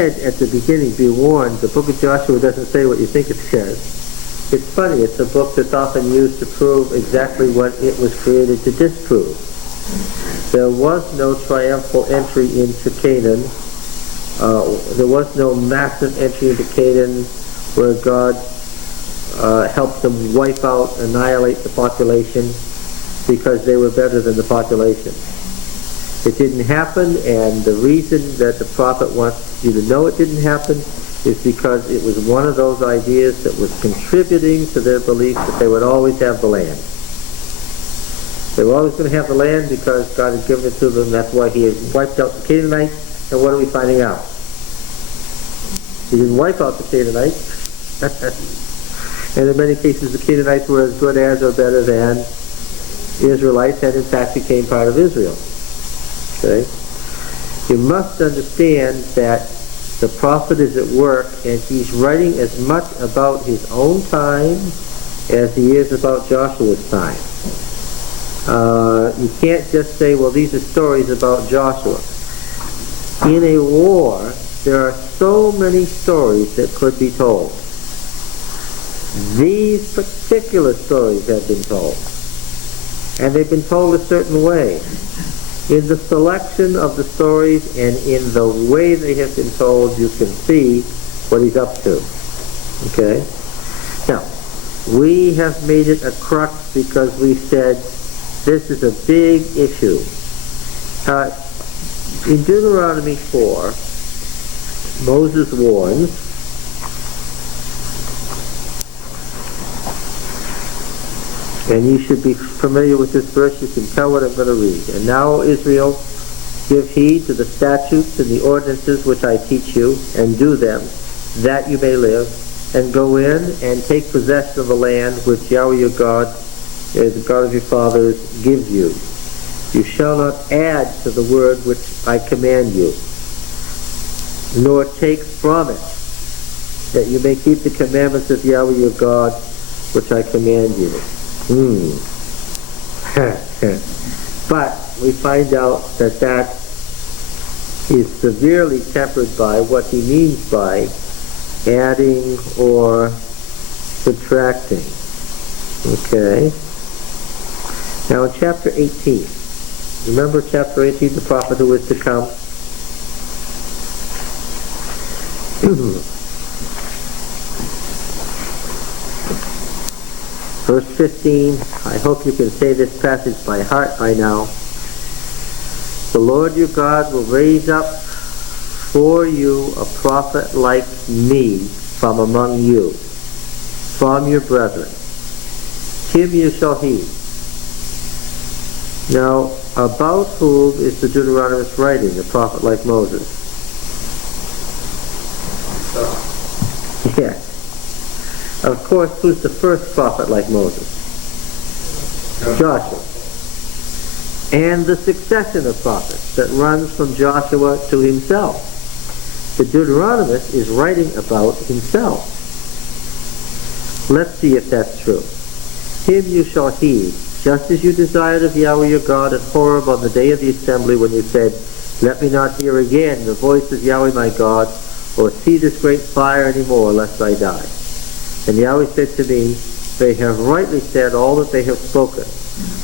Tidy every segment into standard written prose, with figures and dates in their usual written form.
at the beginning, be warned, the book of Joshua doesn't say what you think it says. It's funny, it's a book that's often used to prove exactly what it was created to disprove. There was no triumphal entry into Canaan. There was no massive entry into Canaan where God helped them wipe out, annihilate the population because they were better than the population. It didn't happen, and the reason that the prophet wants you to know it didn't happen is because it was one of those ideas that was contributing to their belief that they would always have the land. They were always going to have the land because God had given it to them. That's why he had wiped out the Canaanites. And what are we finding out? He didn't wipe out the Canaanites. And in many cases the Canaanites were as good as or better than Israelites, and in fact became part of Israel. Okay? You must understand that the prophet is at work, and he's writing as much about his own time as he is about Joshua's time. You can't just say, well, these are stories about Joshua. In a war, there are so many stories that could be told. These particular stories have been told. And they've been told a certain way. In the selection of the stories and in the way they have been told, you can see what he's up to. Okay? Now, we have made it a crux because we said this is a big issue. In Deuteronomy 4, Moses warns, and you should be familiar with this verse. You can tell what I'm going to read. And now, Israel, give heed to the statutes and the ordinances which I teach you, and do them, that you may live, and go in and take possession of the land which Yahweh your God, the God of your fathers, gives you. You shall not add to the word which I command you, nor take from it, that you may keep the commandments of Yahweh your God, which I command you. But we find out that that is severely tempered by what he means by adding or subtracting. Okay? Now in chapter 18, remember chapter 18, the prophet who is to come? Verse 15, I hope you can say this passage by heart by now. The Lord your God will raise up for you a prophet like me from among you, from your brethren. Him you shall heed. Now, about whom is the Deuteronomist writing, a prophet like Moses? Yes. Of course, who's the first prophet like Moses? Joshua. And the succession of prophets that runs from Joshua to himself. The Deuteronomist is writing about himself. Let's see if that's true. Him you shall heed, just as you desired of Yahweh your God at Horeb on the day of the assembly, when you said, let me not hear again the voice of Yahweh my God, or see this great fire any more, lest I die. And Yahweh said to me, they have rightly said all that they have spoken.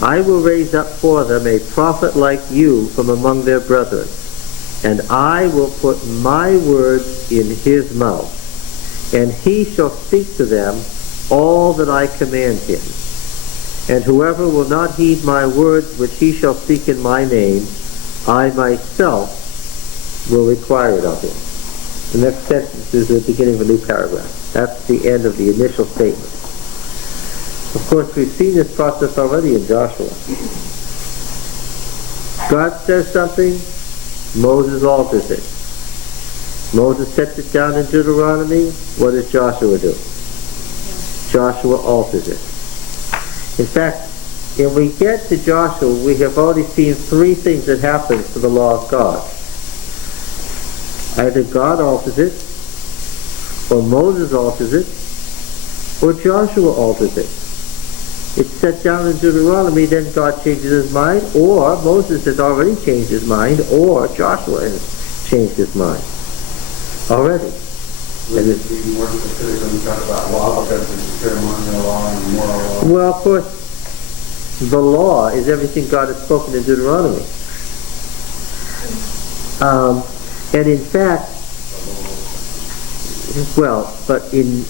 I will raise up for them a prophet like you from among their brethren, and I will put my words in his mouth, and he shall speak to them all that I command him. And whoever will not heed my words which he shall speak in my name, I myself will require it of him. The next sentence is the beginning of a new paragraph. That's the end of the initial statement. Of course, we've seen this process already in Joshua. God says something, Moses alters it. Moses sets it down in Deuteronomy. What does Joshua do? Joshua alters it. In fact, when we get to Joshua, we have already seen three things that happen to the law of God. Either God alters it, or Moses alters it, or Joshua alters it. It's set down in Deuteronomy, then God changes his mind, or Moses has already changed his mind, or Joshua has changed his mind. already. Would it be more specific when you talk about law, because there's ceremonial law and moral law? Well, of course, the law is everything God has spoken in Deuteronomy. And in fact, well, but in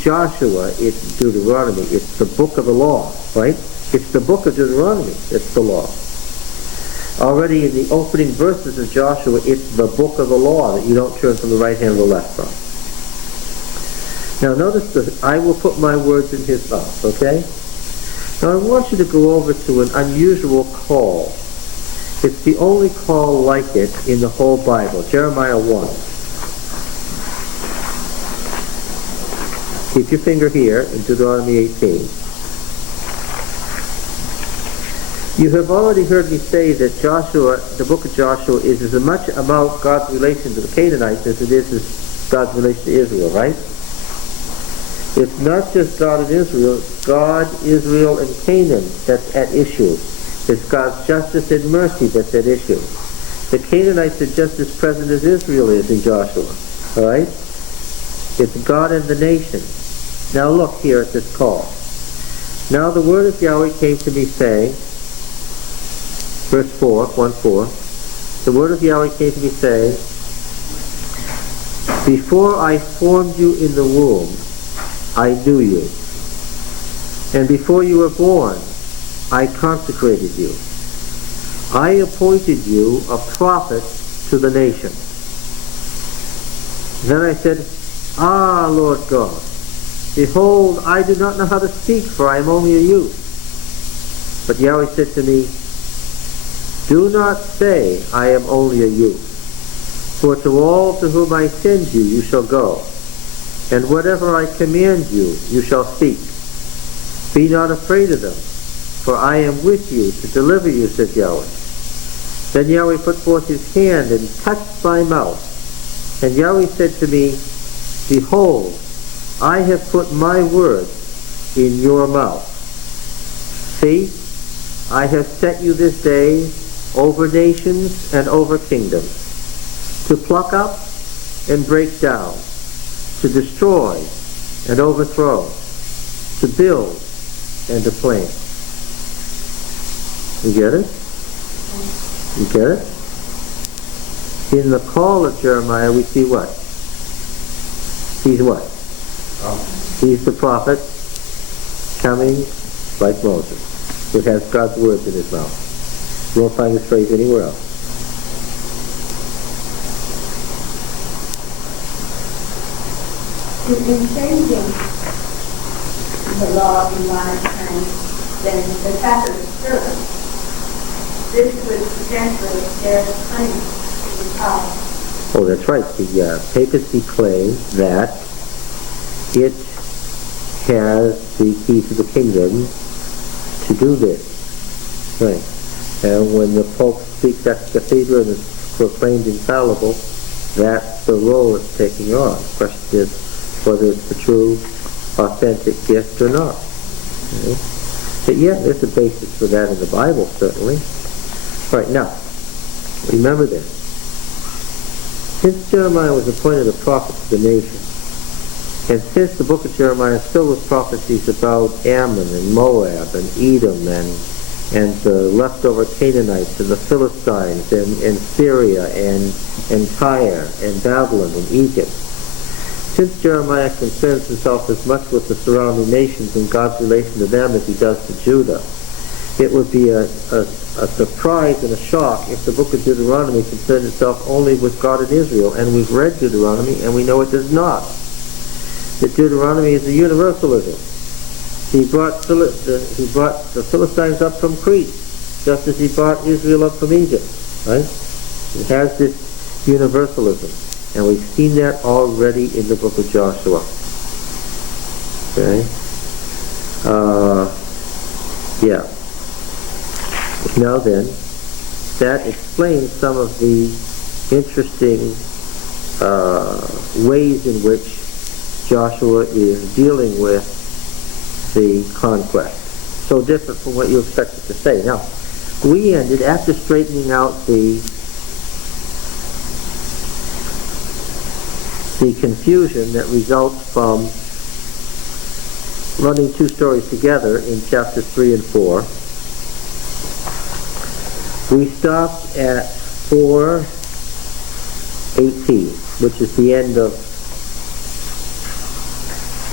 Joshua, it's Deuteronomy. It's the book of the law, right? It's the book of Deuteronomy. It's the law. Already in the opening verses of Joshua, it's the book of the law that you don't turn from the right hand to the left from. Now notice this, I will put my words in his mouth, okay? Now I want you to go over to an unusual call. It's the only call like it in the whole Bible, Jeremiah 1. Keep your finger here in Deuteronomy 18. You have already heard me say that Joshua, the book of Joshua, is as much about God's relation to the Canaanites as it is God's relation to Israel, right? It's not just God and Israel, it's God, Israel, and Canaan that's at issue. It's God's justice and mercy that's at issue. The Canaanites are just as present as Israel is in Joshua, all right? It's God and the nation. Now look here at this call. Now the word of Yahweh came to me saying, verse 4, 1:4, the word of Yahweh came to me saying, before I formed you in the womb, I knew you. And before you were born, I consecrated you. I appointed you a prophet to the nation. Then I said, Ah, Lord God, behold, I do not know how to speak, for I am only a youth. But Yahweh said to me, do not say, I am only a youth. For to all to whom I send you, you shall go. And whatever I command you, you shall speak. Be not afraid of them, for I am with you to deliver you, says Yahweh. Then Yahweh put forth his hand and touched my mouth. And Yahweh said to me, behold, I have put my word in your mouth. See, I have set you this day over nations and over kingdoms, to pluck up and break down, to destroy and overthrow, to build and to plant. You get it? You get it? In the call of Jeremiah, we see what? He's what? He's the prophet coming like Moses, who has God's words in his mouth. You won't find this phrase anywhere else. In changing the law in modern times, then the fact of the servant, this would potentially bear the claim to the power. Oh, that's right. The papacy claims that it has the key to the kingdom to do this. Right. And when the Pope speaks at the cathedral and is proclaimed infallible, that's the role it's taking on. The question is whether it's the true, authentic gift or not. Okay? But yeah, there's a basis for that in the Bible, certainly. All right, now, remember this. Since Jeremiah was appointed a prophet to the nation, and since the book of Jeremiah is filled with prophecies about Ammon and Moab and Edom and the leftover Canaanites and the Philistines and Syria and Tyre and Babylon and Egypt, since Jeremiah concerns himself as much with the surrounding nations and God's relation to them as he does to Judah, it would be a surprise and a shock if the book of Deuteronomy concerned itself only with God and Israel. And we've read Deuteronomy and we know it does not. That Deuteronomy is a universalism. He brought the Philistines up from Crete, just as he brought Israel up from Egypt. Right? It has this universalism. And we've seen that already in the book of Joshua. Okay? Yeah. Now then, that explains some of the interesting ways in which Joshua is dealing with the conquest. So different from what you expected to say. Now, we ended, after straightening out the the confusion that results from running two stories together in chapters 3 and 4. We stopped at 4:18, which is the end of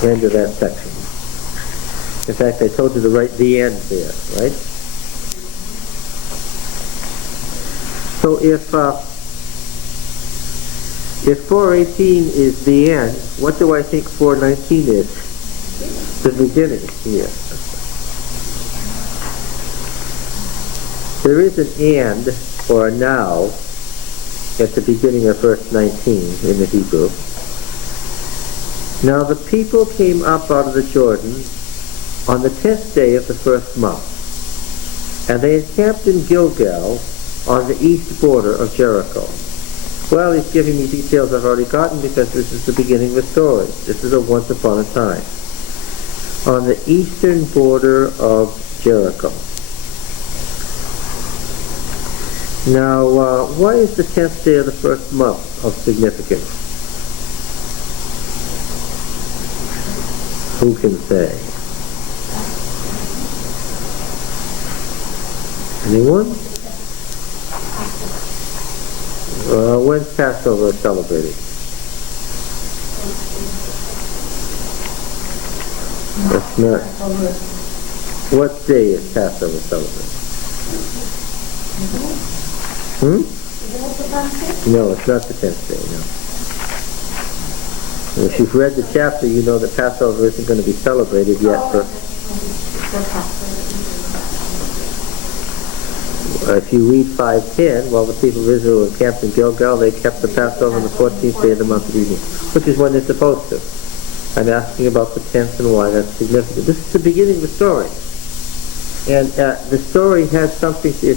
that section. In fact, I told you to write the end there, right? So if 4:18 is the end, what do I think 4:19 is? The beginning here. There is an and or a now at the beginning of verse 19 in the Hebrew. Now the people came up out of the Jordan on the 10th day of the first month, and they encamped in Gilgal on the east border of Jericho. Well, he's giving me details I've already gotten because this is the beginning of the story. This is a once upon a time. On the eastern border of Jericho. Now, why is the 10th day of the first month of significance? Who can say? Anyone? When's Passover celebrated? That's not. What day is Passover celebrated? No, it's not the 10th day, no. And if you've read the chapter, you know that Passover isn't going to be celebrated yet for... If you read 5:10, while the people of Israel were encamped in Gilgal, they kept the Passover on the 14th day of the month of Evening, which is when they're supposed to. I'm asking about the 10th and why that's significant. This is the beginning of the story. And the story has something to...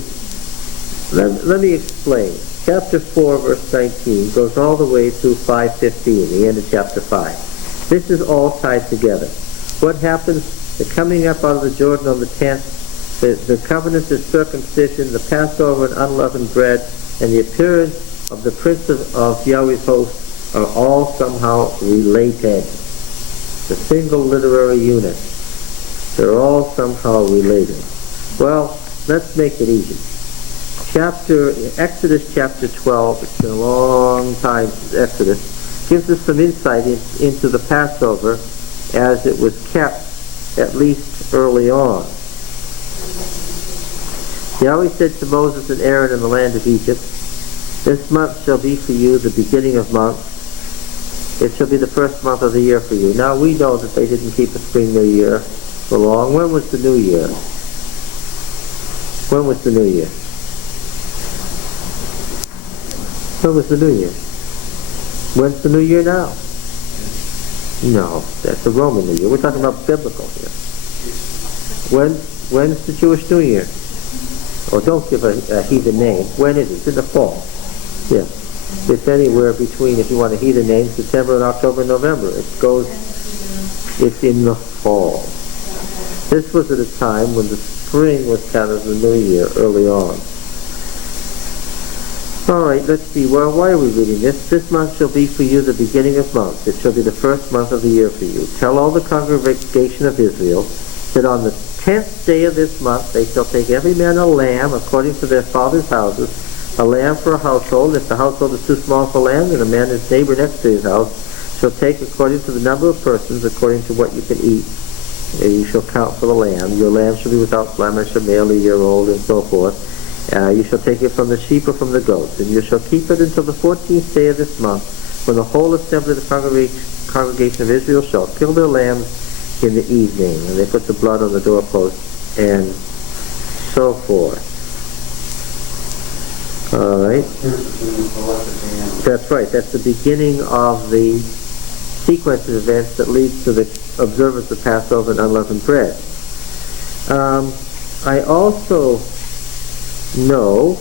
Let me explain. Chapter 4, verse 19, goes all the way through 5:15, the end of chapter 5. This is all tied together. What happens? The coming up out of the Jordan on the 10th, the covenant of circumcision, the Passover and unleavened bread, and the appearance of the Prince of Yahweh's host are all somehow related. The single literary unit. They're all somehow related. Well, let's make it easy. Exodus chapter 12, it's been a long time since Exodus, gives us some insight into the Passover as it was kept, at least early on. Yahweh said to Moses and Aaron in the land of Egypt, "This month shall be for you the beginning of months. It shall be the first month of the year for you." Now we know that they didn't keep a spring New Year for long. When was the New Year? When was the New Year? When was the New Year? When's the New Year now? No, that's the Roman New Year. We're talking about biblical here. When's the Jewish New Year? Oh, don't give a heathen name. When is it? It's in the fall. Yes. It's anywhere between, if you want a heathen name, September and October and November. It's in the fall. This was at a time when the spring was counted as the New Year early on. All right, let's see. Well, why are we reading this? "This month shall be for you the beginning of months. It shall be the first month of the year for you. Tell all the congregation of Israel that on the 10th day of this month they shall take every man a lamb according to their father's houses, a lamb for a household. If the household is too small for lamb, then a man and his neighbor next to his house shall take according to the number of persons, according to what you can eat. You shall count for the lamb. Your lamb shall be without blemish, a male a year old, and so forth. You shall take it from the sheep or from the goats, and you shall keep it until the 14th day of this month, when the whole assembly of the congregation of Israel shall kill their lambs in the evening." And they put the blood on the doorpost and so forth. All right. That's right. That's the beginning of the sequence of events that leads to the observance of Passover and unleavened bread. I also know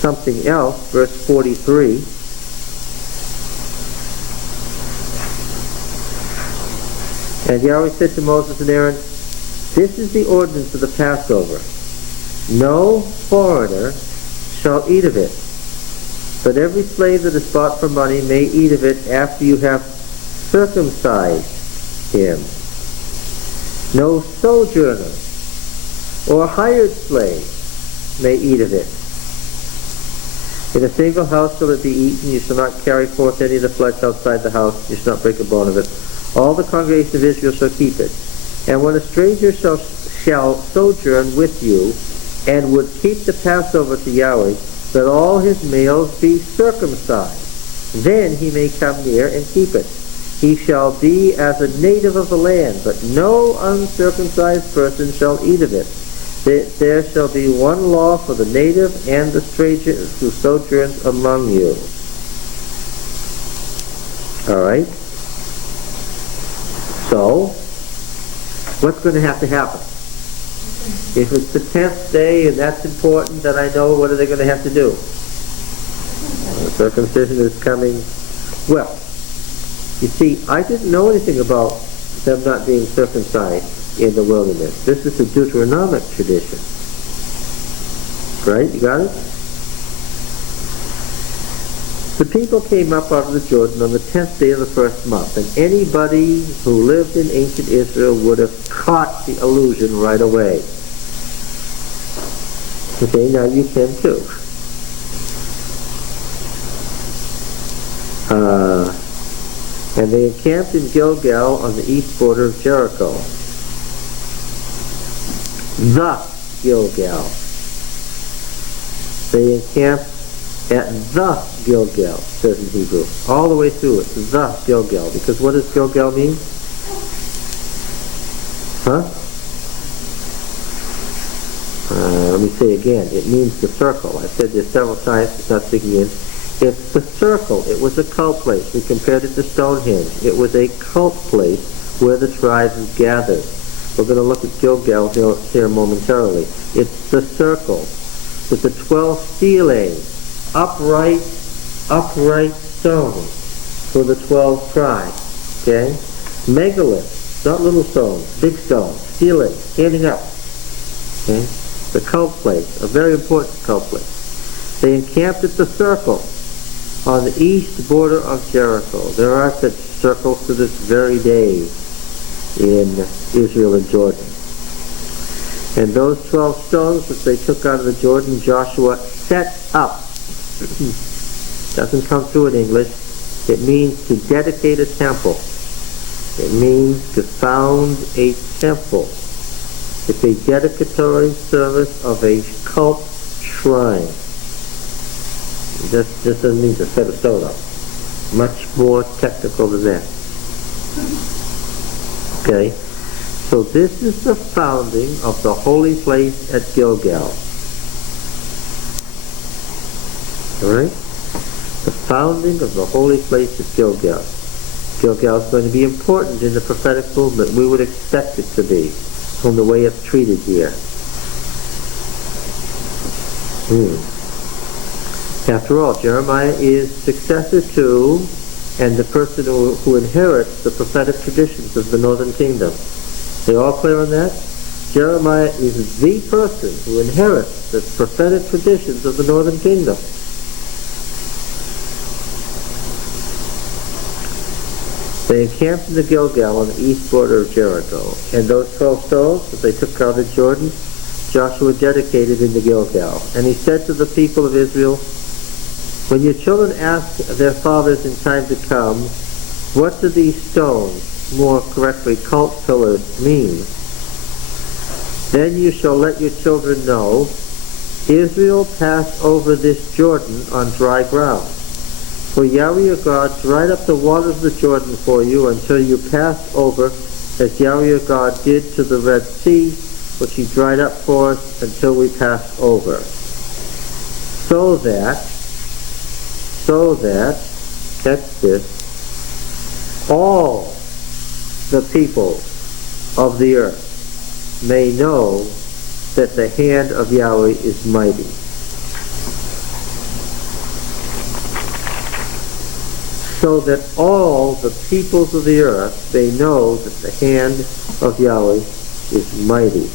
something else, verse 43. "And Yahweh said to Moses and Aaron, This is the ordinance of the Passover. No foreigner shall eat of it. But every slave that is bought for money may eat of it after you have circumcised him. No sojourner or hired slave may eat of it. In a single house shall it be eaten. You shall not carry forth any of the flesh outside the house. You shall not break a bone of it. All the congregation of Israel shall keep it. And when a stranger shall sojourn with you, and would keep the Passover to Yahweh, let all his males be circumcised. Then he may come near and keep it. He shall be as a native of the land, but no uncircumcised person shall eat of it. There shall be one law for the native and the stranger who sojourns among you. All right? So, what's going to happen? If it's the 10th day and that's important, then I know what are they going to have to do. Circumcision is coming. Well, you see, I didn't know anything about them not being circumcised in the wilderness. This is a Deuteronomic tradition. Right? You got it? The people came up out of the Jordan on the 10th day of the first month, and anybody who lived in ancient Israel would have caught the allusion right away. Okay, now you can too. And they encamped in Gilgal on the east border of Jericho. The Gilgal. They encamped at the Gilgal, says in Hebrew. All the way through it, the Gilgal. Because what does Gilgal mean? Huh? Let me say again, it means the circle. I said this several times, it's not sinking in. It's the circle. It was a cult place. We compared it to Stonehenge. It was a cult place where the tribes gathered. We're going to look at Gilgal here momentarily. It's the circle with the 12 stelae, upright stones for the 12 tribes. Okay? Megaliths, not little stones, big stones, stelae, standing up. Okay? The cult place, a very important cult place. They encamped at the circle on the east border of Jericho. There are such circles to this very day in Israel and Jordan. And those 12 stones which they took out of the Jordan, Joshua set up. Doesn't come through in English. It means to dedicate a temple. It means to found a temple. It's a dedicatory service of a cult shrine. This doesn't mean to set a stone up. Much more technical than that. Okay? So this is the founding of the holy place at Gilgal. Alright? The founding of the holy place at Gilgal. Gilgal is going to be important in the prophetic movement. We would expect it to be, from the way it's treated here. After all, Jeremiah is successor to and the person who inherits the prophetic traditions of the northern kingdom. They all clear on that? Jeremiah is the person who inherits the prophetic traditions of the northern kingdom. They encamped in the Gilgal on the east border of Jericho, and those 12 stones that they took out of Jordan, Joshua dedicated in the Gilgal. And he said to the people of Israel, when your children ask their fathers in time to come, what do these stones, more correctly cult pillars, mean? Then you shall let your children know, Israel passed over this Jordan on dry ground. For Yahweh your God dried up the waters of the Jordan for you until you passed over, as Yahweh your God did to the Red Sea, which he dried up for us until we passed over. So that, catch this, all the people of the earth may know that the hand of Yahweh is mighty. So that all the peoples of the earth may know that the hand of Yahweh is mighty.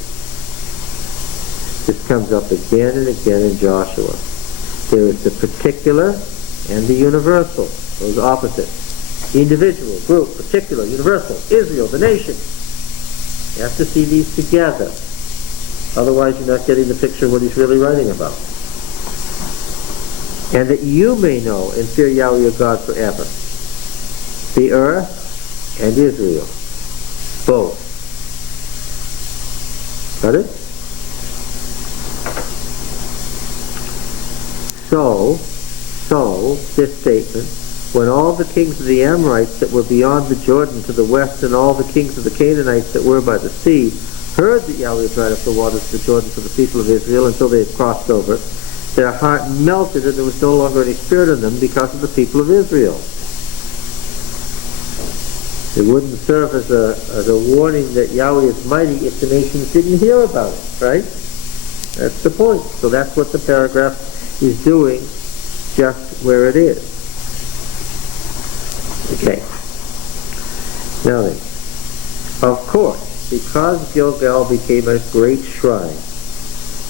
This comes up again and again in Joshua. There is the particular and the universal, those opposites. Individual, group, particular, universal, Israel, the nation. You have to see these together. Otherwise you're not getting the picture of what he's really writing about. And that you may know and fear Yahweh your God forever. The earth and Israel. Both. Got it? So, this statement, when all the kings of the Amorites that were beyond the Jordan to the west, and all the kings of the Canaanites that were by the sea, heard that Yahweh had dried up the waters of the Jordan for the people of Israel until they had crossed over, their heart melted, and there was no longer any spirit in them because of the people of Israel. It wouldn't serve as a warning that Yahweh is mighty if the nations didn't hear about it, right? That's the point. So that's what the paragraph is doing, just where it is. Okay. Now then, of course, because Gilgal became a great shrine,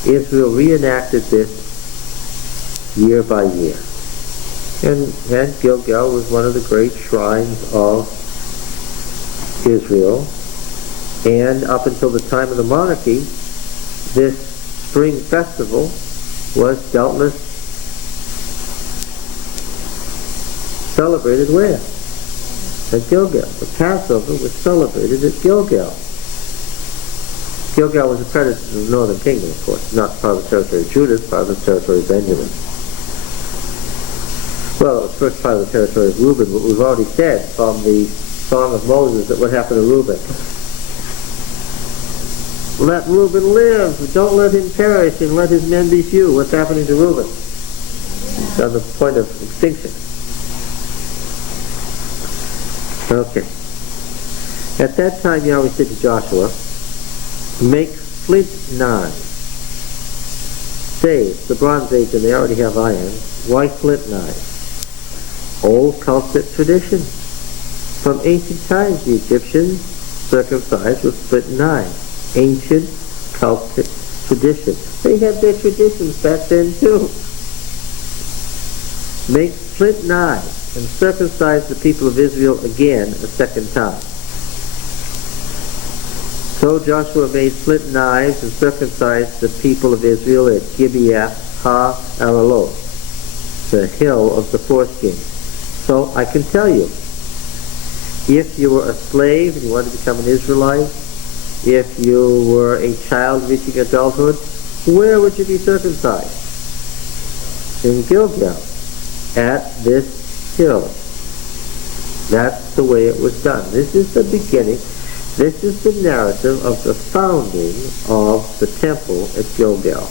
Israel reenacted this year by year. And Gilgal was one of the great shrines of Israel. And up until the time of the monarchy, this spring festival was doubtless celebrated where? At Gilgal. The Passover was celebrated at Gilgal. Gilgal was a part of the northern kingdom, of course, not part of the territory of Judah, part of the territory of Benjamin. Well, it was first part of the territory of Reuben, but we've already said from the Song of Moses that what happened to Reuben. Let Reuben live, don't let him perish, and let his men be few. What's happening to Reuben? It's on the point of extinction. Okay. At that time Yahweh said to Joshua, make flint knives. Say, it's the Bronze Age and they already have iron. Why flint knives? Old cultic tradition. From ancient times the Egyptians circumcised with flint knives. Ancient cultic tradition. They had their traditions back then too. Make flint knives and circumcise the people of Israel again a second time. So Joshua made flint knives and circumcised the people of Israel at Gibeah Ha-Araloth, the hill of the foreskin. So I can tell you, if you were a slave and you wanted to become an Israelite, if you were a child reaching adulthood, where would you be circumcised? In Gilgal, at this hill. That's the way it was done. This is the beginning. This is the narrative of the founding of the temple at Gilgal.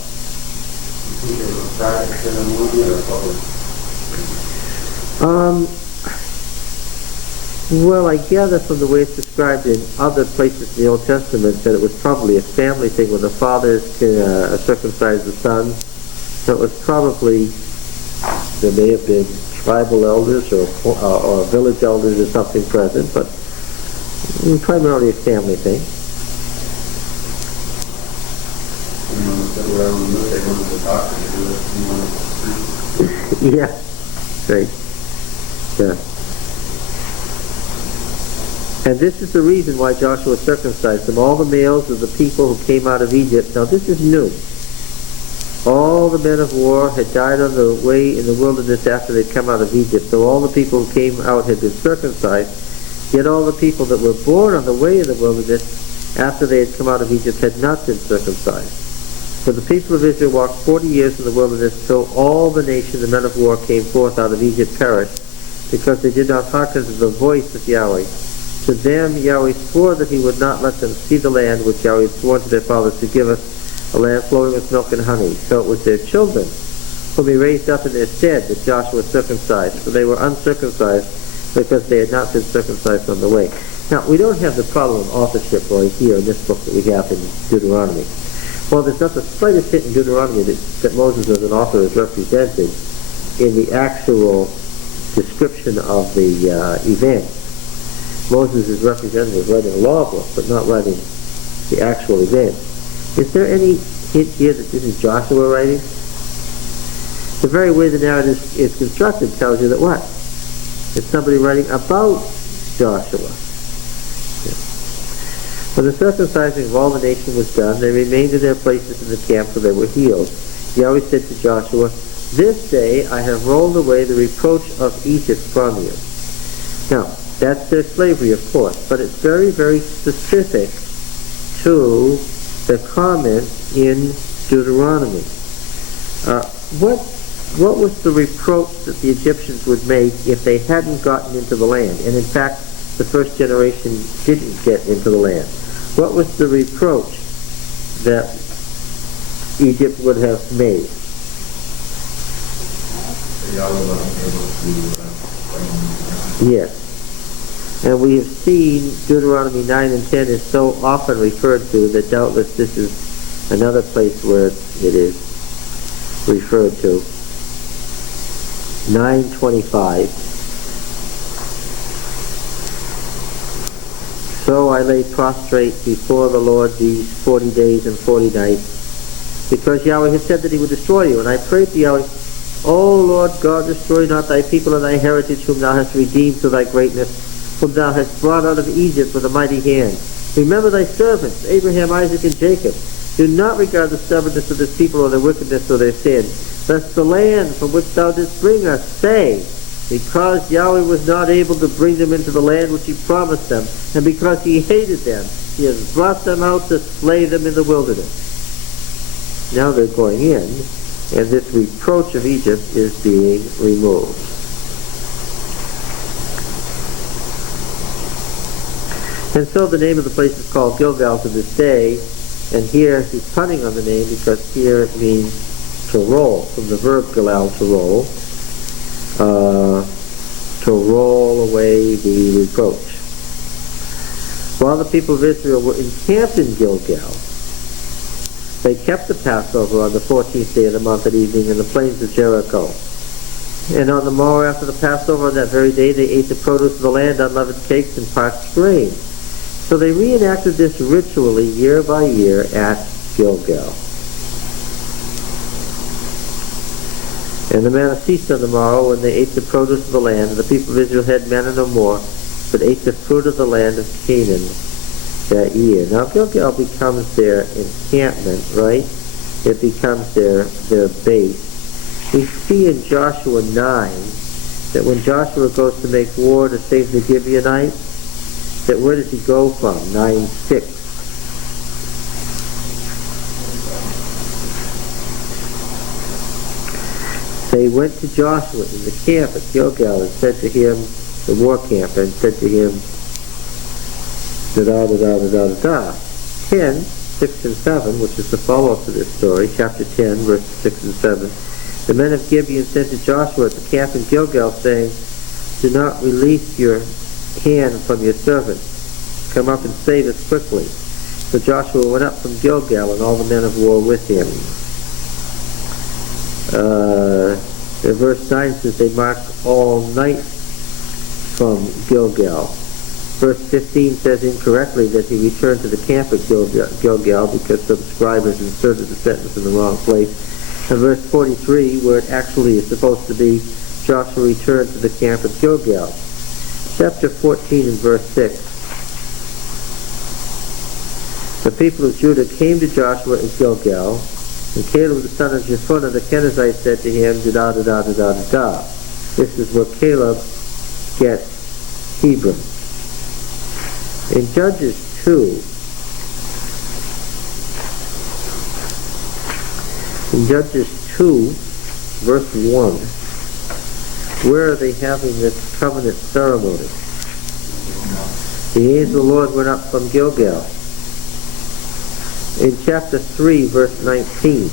Well, I gather from the way it's described in other places in the Old Testament that it was probably a family thing when the fathers circumcised the sons. So it was probably, there may have been tribal elders or village elders or something present, but primarily a family thing. Yeah, right. Yeah. And this is the reason why Joshua circumcised them. All the males of the people who came out of Egypt. Now this is new. All the men of war had died on the way in the wilderness after they'd come out of Egypt. So all the people who came out had been circumcised. Yet all the people that were born on the way in the wilderness after they had come out of Egypt had not been circumcised. For the people of Israel walked 40 years in the wilderness till all the nation, the men of war, came forth out of Egypt perished, because they did not hearken to the voice of Yahweh. To them Yahweh swore that he would not let them see the land which Yahweh had sworn to their fathers to give us, a land flowing with milk and honey. So it was their children whom he raised up in their stead that Joshua circumcised, for they were uncircumcised because they had not been circumcised on the way. Now, we don't have the problem of authorship right here in this book that we have in Deuteronomy. Well, there's not the slightest hint in Deuteronomy that Moses as an author is represented in the actual description of the event. Moses is represented as writing a law book, but not writing the actual event. Is there any hint here that this is Joshua writing? The very way the narrative is constructed tells you that what? It's somebody writing about Joshua. When the circumcising of all the nation was done, they remained in their places in the camp till they were healed. Yahweh said to Joshua, "This day I have rolled away the reproach of Egypt from you." Now, that's their slavery, of course, but it's very, very specific to the comment in Deuteronomy. What was the reproach that the Egyptians would make if they hadn't gotten into the land? And in fact, the first generation didn't get into the land. What was the reproach that Egypt would have made? Yes. And we have seen Deuteronomy 9 and 10 is so often referred to that doubtless this is another place where it is referred to. 9:25. So I lay prostrate before the Lord these 40 days and 40 nights, because Yahweh had said that he would destroy you. And I prayed to Yahweh, O Lord God, destroy not thy people and thy heritage, whom thou hast redeemed to thy greatness, whom thou hast brought out of Egypt with a mighty hand. Remember thy servants, Abraham, Isaac, and Jacob. Do not regard the stubbornness of this people or their wickedness or their sin. Lest the land from which thou didst bring us say, because Yahweh was not able to bring them into the land which he promised them, and because he hated them, he has brought them out to slay them in the wilderness. Now they're going in, and this reproach of Egypt is being removed. And so the name of the place is called Gilgal to this day, and here he's punning on the name because here it means to roll, from the verb gilal, to roll away the reproach. While the people of Israel were encamped in Gilgal, they kept the Passover on the 14th day of the month at evening in the plains of Jericho. And on the morrow after the Passover, on that very day, they ate the produce of the land, unleavened cakes, and parched grain. So they reenacted this ritually year by year at Gilgal. And the manna ceased on the morrow when they ate the produce of the land, and the people of Israel had manna no more, but ate the fruit of the land of Canaan that year. Now Gilgal becomes their encampment, right? It becomes their base. We see in Joshua 9 that when Joshua goes to make war to save the Gibeonites, that where does he go from? 9:6. They went to Joshua in the camp at Gilgal and said to him, the war camp, and said to him, 10, 6 and 7, which is the follow-up to this story, chapter 10, verses 6 and 7. The men of Gibeon said to Joshua at the camp in Gilgal, saying, do not release your hand from your servant. Come up and save us quickly. So Joshua went up from Gilgal, and all the men of war with him. Verse 9 says they marched all night from Gilgal. Verse 15 says incorrectly that he returned to the camp at Gilgal because some scribes inserted the sentence in the wrong place. And verse 43, where it actually is supposed to be, Joshua returned to the camp at Gilgal. Chapter 14 and verse 6. The people of Judah came to Joshua at Gilgal, and Caleb the son of Jephunneh the Kenizzite said to him, This is where Caleb gets Hebron. In Judges 2, verse 1, where are they having this covenant ceremony? The angel of the Lord went up from Gilgal. In chapter 3, verse 19,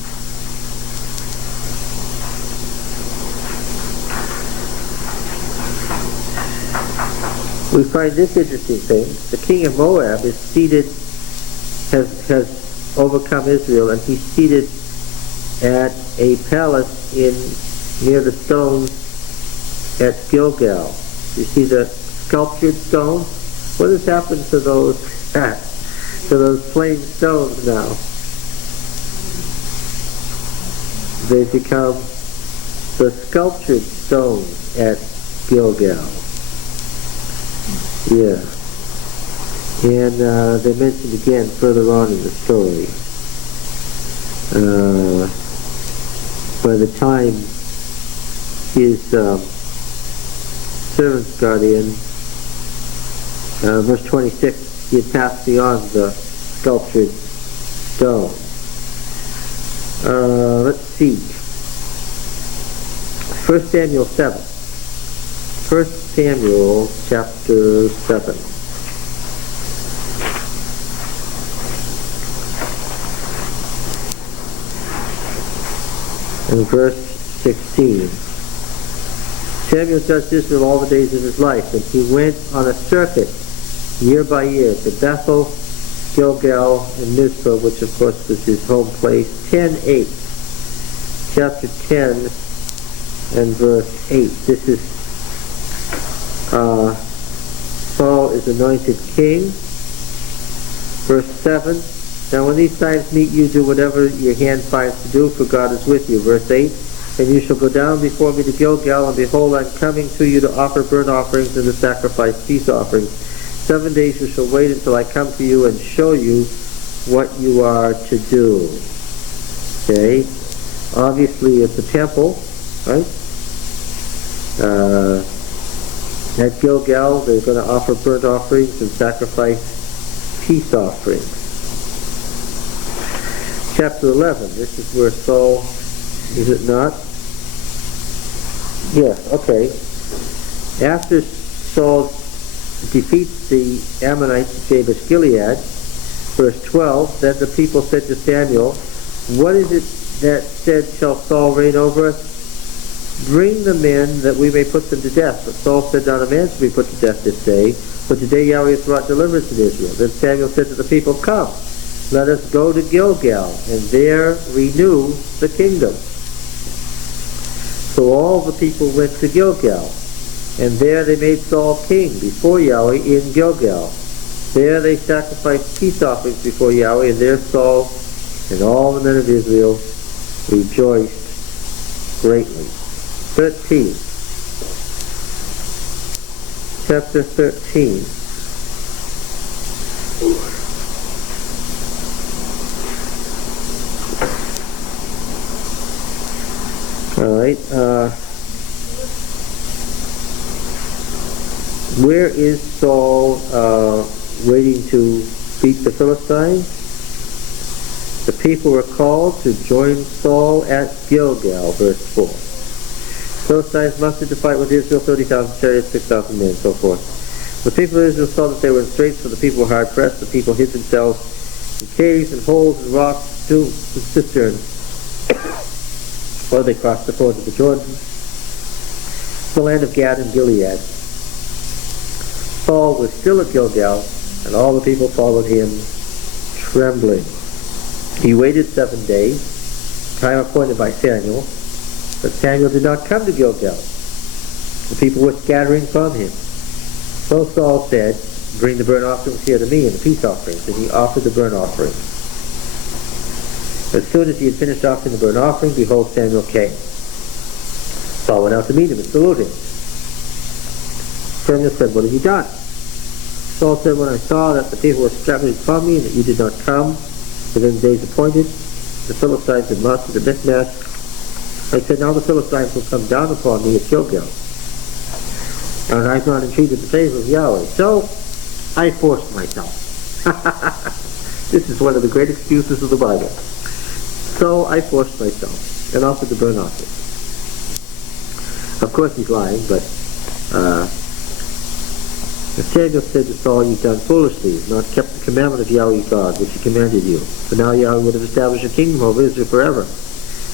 we find this interesting thing. The king of Moab is seated, has overcome Israel, and he's seated at a palace near the stones at Gilgal. You see the sculptured stones? What has happened to those plain stones now? They've become the sculptured stone at Gilgal. Yeah. And they're mentioned again further on in the story. By the time his servants got in, verse 26, he had passed beyond the sculptured stone. Let's see. 1 Samuel 7. 1 Samuel chapter 7. And verse 16. Samuel judged Israel all the days of his life, and he went on a circuit year by year to Bethel, Gilgal, and Mizpah, which of course was his home place. 10:8. Chapter 10 and verse 8. This is Saul is anointed king. Verse 7. Now when these times meet you, do whatever your hand finds to do, for God is with you. Verse 8. And you shall go down before me to Gilgal, and behold, I am coming to you to offer burnt offerings and to sacrifice peace offerings. 7 days you shall wait until I come to you and show you what you are to do. Okay? Obviously it's a temple, right? At Gilgal they're going to offer burnt offerings and sacrifice peace offerings. Chapter 11, this is where Saul, is it not? Yes, okay. After Saul defeats the Ammonites at Jabesh Gilead, verse 12, then the people said to Samuel, what is it that said, shall Saul reign over us? Bring the men that we may put them to death. But Saul said, not a man shall be put to death this day, for today Yahweh has brought deliverance in Israel. Then Samuel said to the people, come, let us go to Gilgal, and there renew the kingdom. So all the people went to Gilgal, and there they made Saul king before Yahweh in Gilgal. There they sacrificed peace offerings before Yahweh, and there Saul and all the men of Israel rejoiced greatly. 13. Chapter 13. All right. Where is Saul waiting to beat the Philistines? The people were called to join Saul at Gilgal, verse 4. Philistines mustered to fight with Israel, 30,000 chariots, 6,000 men, and so forth. The people of Israel saw that they were in straits, for the people were hard pressed. The people hid themselves in caves and holes and rocks, tombs and cisterns. While they crossed the ford of the Jordan, the land of Gad and Gilead. Saul was still at Gilgal, and all the people followed him, trembling. He waited 7 days, time appointed by Samuel, but Samuel did not come to Gilgal. The people were scattering from him. So Saul said, bring the burnt offerings here to me and the peace offerings. And he offered the burnt offerings. As soon as he had finished offering the burnt offering, behold, Samuel came. Saul went out to meet him and salute him. Samuel said, what have you done? Saul said, when I saw that the people were scattering from me and that you did not come within the days appointed, the Philistines had mustered a Michmash, I said, now the Philistines will come down upon me at Gilgal. And I have not entreated the favor of Yahweh. So I forced myself. This is one of the great excuses of the Bible. So I forced myself and offered the burnt offering. Of course he's lying, but Samuel said to Saul, you've done foolishly, you've not kept the commandment of Yahweh God, which he commanded you. For now Yahweh would have established a kingdom over Israel forever.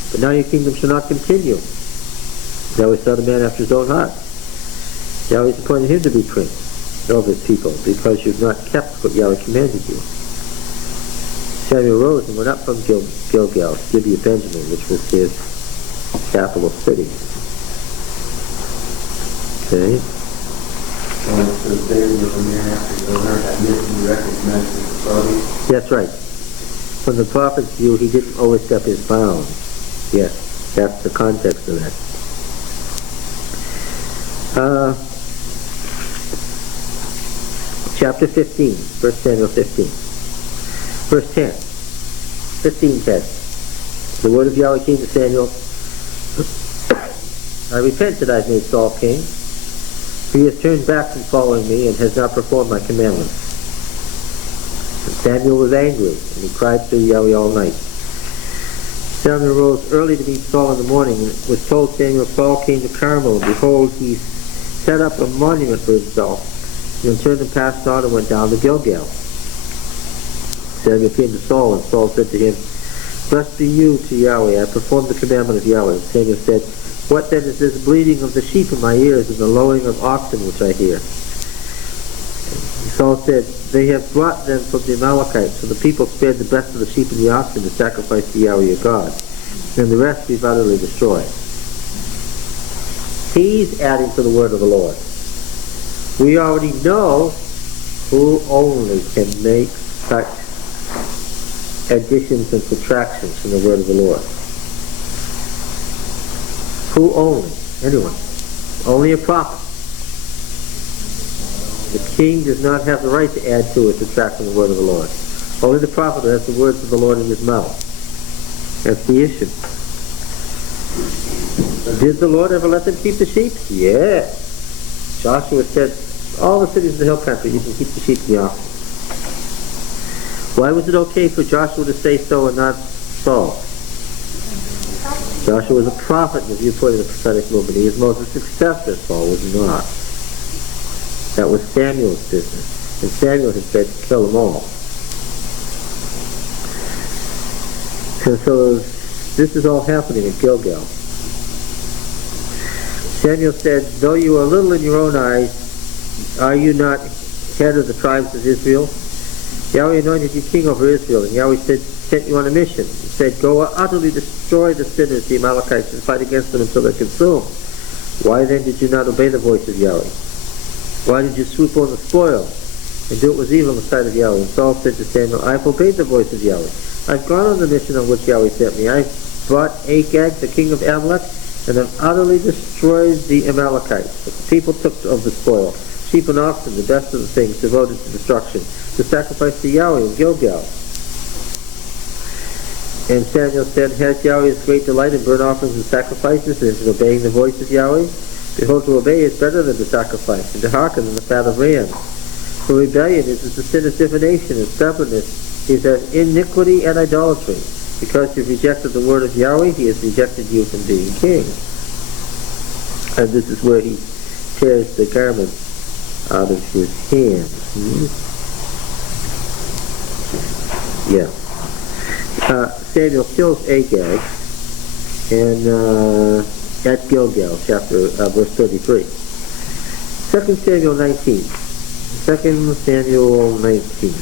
But now your kingdom shall not continue. Yahweh sought a man after his own heart. Yahweh has appointed him to be prince over his people, because you've not kept what Yahweh commanded you. Samuel rose and went up from Gilgal to Gibeah Benjamin, which was his capital city. Okay. So David was a man after the Lord had missing recognized his authority. That's right. From the prophet's view, he didn't overstep his bounds. Yes, that's the context of that. Chapter 15, 1 Samuel 15. Verse 10. 15:10. The word of Yahweh came to Samuel. I repent that I've made Saul king, for he has turned back from following me and has not performed my commandments. And Samuel was angry, and he cried to Yahweh all night. Samuel rose early to meet Saul in the morning, and it was told Samuel, Saul came to Carmel, and behold, he set up a monument for himself, and turned and passed on and went down to Gilgal. Samuel came to Saul, and Saul said to him, Blessed be you to Yahweh, I performed the commandment of Yahweh. Samuel said, What then is this bleating of the sheep in my ears and the lowing of oxen which I hear? Saul said, They have brought them from the Amalekites, so the people spared the best of the sheep and the oxen to sacrifice to Yahweh your God, and the rest we've utterly destroyed. He's adding to the word of the Lord. We already know who only can make such additions and subtractions from the word of the Lord. Who only? Anyone. Only a prophet. The king does not have the right to add to or subtract from the word of the Lord. Only the prophet has the words of the Lord in his mouth. That's the issue. Did the Lord ever let them keep the sheep? Yeah. Joshua said, all the cities of the hill country, you can keep the sheep and the oxen. Why was it okay for Joshua to say so and not Saul? Joshua was a prophet in the viewpoint of the prophetic movement. He was Moses' successor. Saul was not. That was Samuel's business. And Samuel had said to kill them all. And so this is all happening at Gilgal. Samuel said, Though you are little in your own eyes, are you not head of the tribes of Israel? Yahweh anointed you king over Israel, and Yahweh sent you on a mission. He said, Go utterly destroy the sinners, the Amalekites, and fight against them until they're consumed. Why then did you not obey the voice of Yahweh? Why did you swoop on the spoil and do what was evil in the sight of Yahweh? And Saul said to Samuel, I've obeyed the voice of Yahweh. I've gone on the mission on which Yahweh sent me. I've brought Agag, the king of Amalek, and have utterly destroyed the Amalekites. But the people took of the spoil, sheep and oxen, the best of the things devoted to destruction, to sacrifice to Yahweh in Gilgal. And Samuel said, Has Yahweh his great delight in burnt offerings and sacrifices, and in obeying the voice of Yahweh? Behold, to obey is better than to sacrifice, and to hearken than the fat of rams. For rebellion is as the sin of divination, and stubbornness is as iniquity and idolatry. Because you've rejected the word of Yahweh, he has rejected you from being king. And this is where he tears the garment out of his hand. Yeah. Samuel kills Agag and at Gilgal, verse 33. 2 Samuel 19. 2 Samuel 19.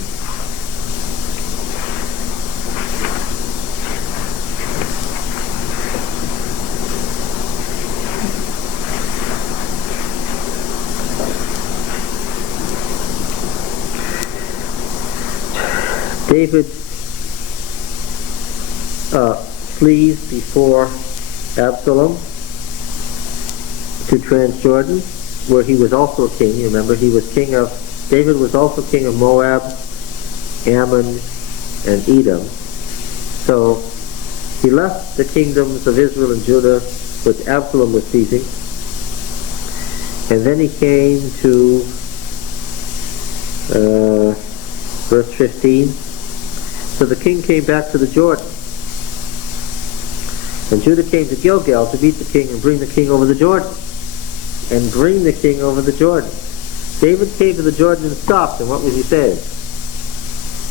David flees before Absalom to Transjordan, where he was also a king. You remember, David was also king of Moab, Ammon, and Edom. So he left the kingdoms of Israel and Judah, which Absalom was seizing, and then he came to verse 15. So the king came back to the Jordan. And Judah came to Gilgal to meet the king and bring the king over the Jordan. David came to the Jordan and stopped, and what was he saying?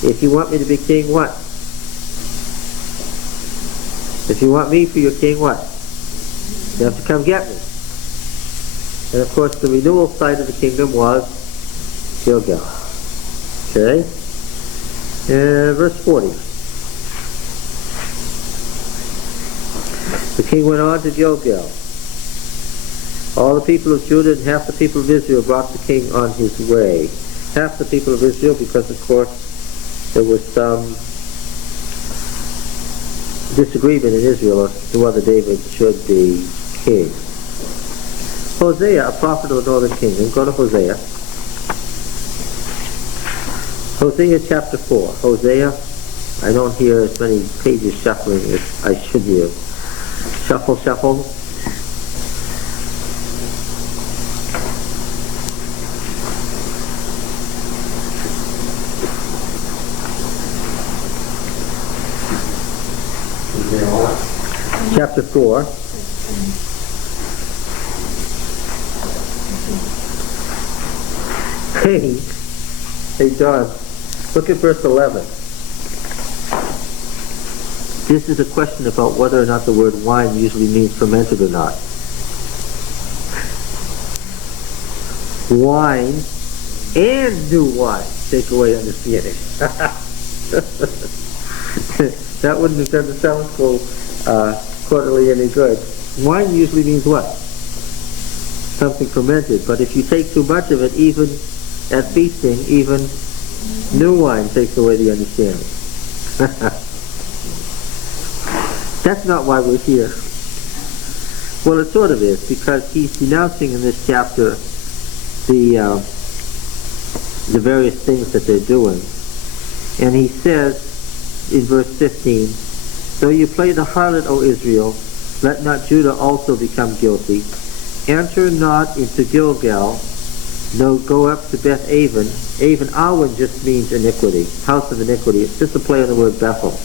If you want me to be king, what? If you want me for your king, what? You have to come get me. And of course the renewal site of the kingdom was Gilgal. Okay? Verse 40. The king went on to Gilgal. All the people of Judah and half the people of Israel brought the king on his way. Half the people of Israel, because of course there was some disagreement in Israel as to whether David should be king. Hosea, a prophet of the northern kingdom. Go to Hosea. Hosea chapter 4. Hosea, I don't hear as many pages shuffling as I should hear. Shuffle, shuffle. Chapter 4. Hey John, look at verse 11. This is a question about whether or not the word wine usually means fermented or not. Wine and new wine take away understanding. That wouldn't have done the sound school quarterly any good. Wine usually means what? Something fermented. But if you take too much of it, even at feasting, even new wine takes away the understanding. That's not why we're here. Well, it sort of is, because he's denouncing in this chapter the various things that they're doing. And he says in verse 15, "Though you play the harlot, O Israel, let not Judah also become guilty. Enter not into Gilgal, no, go up to Beth Aven." Aven just means iniquity, house of iniquity. It's just a play on the word Bethel.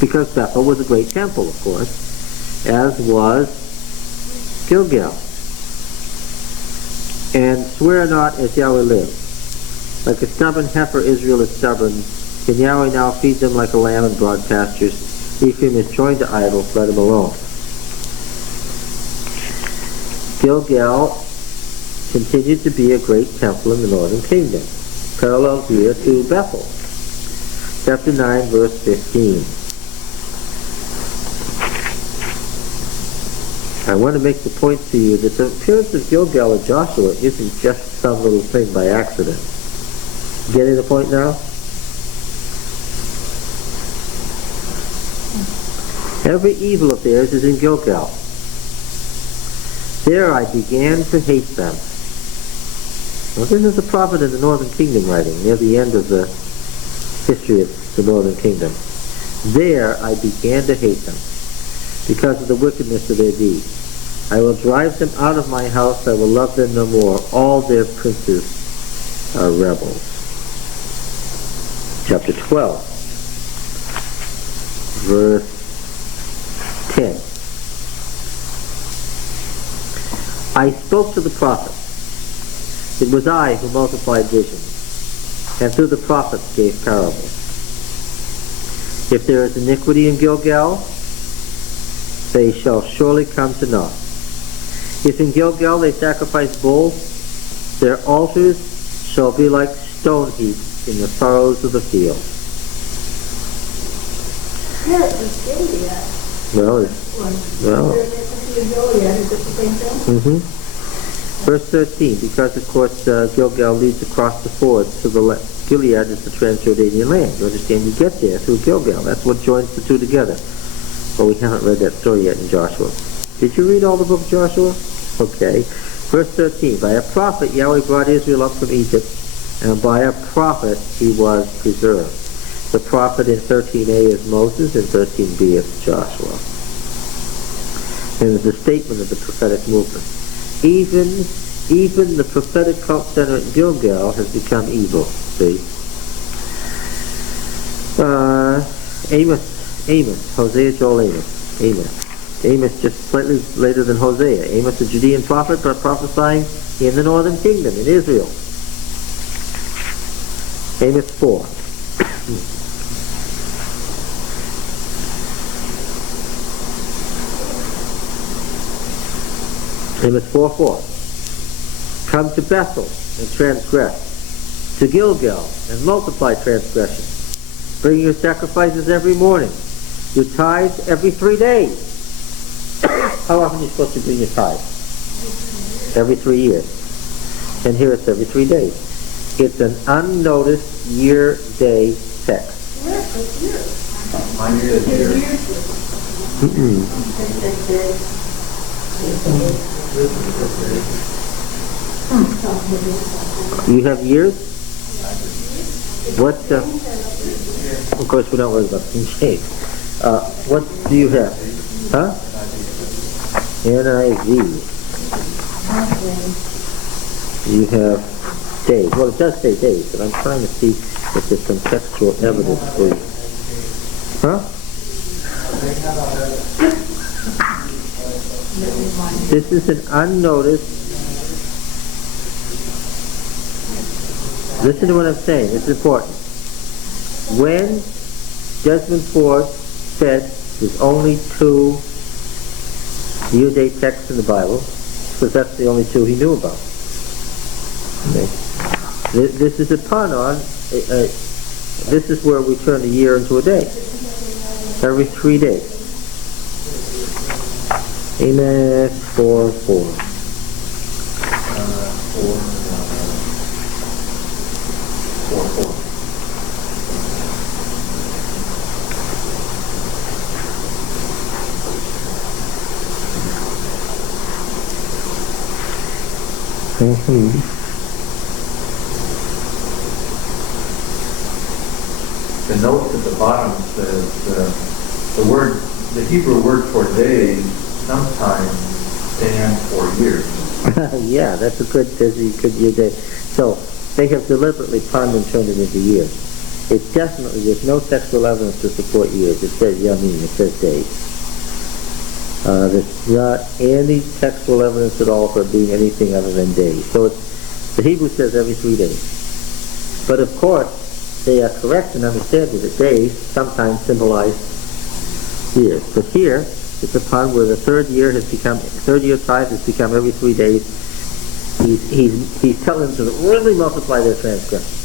Because Bethel was a great temple, of course, as was Gilgal. "And swear not as Yahweh lives. Like a stubborn heifer Israel is stubborn. Can Yahweh now feed them like a lamb in broad pastures? Ephraim is joined to idols, let him alone." Gilgal continued to be a great temple in the northern kingdom, parallel here to Bethel. Chapter 9, verse 15. I want to make the point to you that the appearance of Gilgal in Joshua isn't just some little thing by accident. Getting the point now? Every evil of theirs is in Gilgal. There I began to hate them. Well, this is a prophet in the northern kingdom writing, near the end of the history of the northern kingdom. There I began to hate them, because of the wickedness of their deeds. I will drive them out of my house, I will love them no more. All their princes are rebels. Chapter 12, verse 10. I spoke to the prophets. It was I who multiplied visions, and through the prophets gave parables. If there is iniquity in Gilgal, they shall surely come to naught. If in Gilgal they sacrifice bulls, their altars shall be like stone heaps in the furrows of the field. Yes, it's Gilead. Well, Gilead, is it the same thing? Verse 13, because of course Gilgal leads across the ford to the left. Gilead is the Transjordanian land. You understand? You get there through Gilgal. That's what joins the two together. Well, we haven't read that story yet in Joshua. Did you read all the book of Joshua? Okay. Verse 13, by a prophet Yahweh brought Israel up from Egypt, and by a prophet he was preserved. The prophet in 13a is Moses, and 13b is Joshua. And it's a statement of the prophetic movement. Even the prophetic cult center in Gilgal has become evil. See? Amos, Hosea, Joel, Amos. Amos just slightly later than Hosea. Amos, a Judean prophet, but prophesying in the northern kingdom, in Israel. Amos 4. Amos 4:4. Come to Bethel and transgress, to Gilgal and multiply transgression. Bring your sacrifices every morning, your tithes every 3 days. How often are you supposed to bring your tithes? Every 3 years. And here it's every 3 days. It's an unnoticed year-day text. Yes, it's years. Mine is here. You have years? What, of course we don't worry about the shape. What do you have? Huh? NIV. You have days. Well, it does say days, but I'm trying to see if there's some textual evidence for you. Huh? This is an unnoticed. Listen to what I'm saying. It's important. When Desmond Ford said there's only 2 year-date texts in the Bible, because that's the only 2 he knew about. Okay. This is a pun on, this is where we turn a year into a day. Every 3 days. Amos 4:4. 4:4. The notes at the bottom says the Hebrew word for day sometimes stands for years. Yeah, that's a good year day. So they have deliberately punned and turned it into years. It definitely, there's no textual evidence to support years. It says yamim, it says days. There's not any textual evidence at all for it being anything other than days. So the Hebrew says every 3 days. But of course, they are correct in understanding that days sometimes symbolize years. But here, it's a pun where the third year tithe has become every 3 days. He's telling them to really multiply their transgression.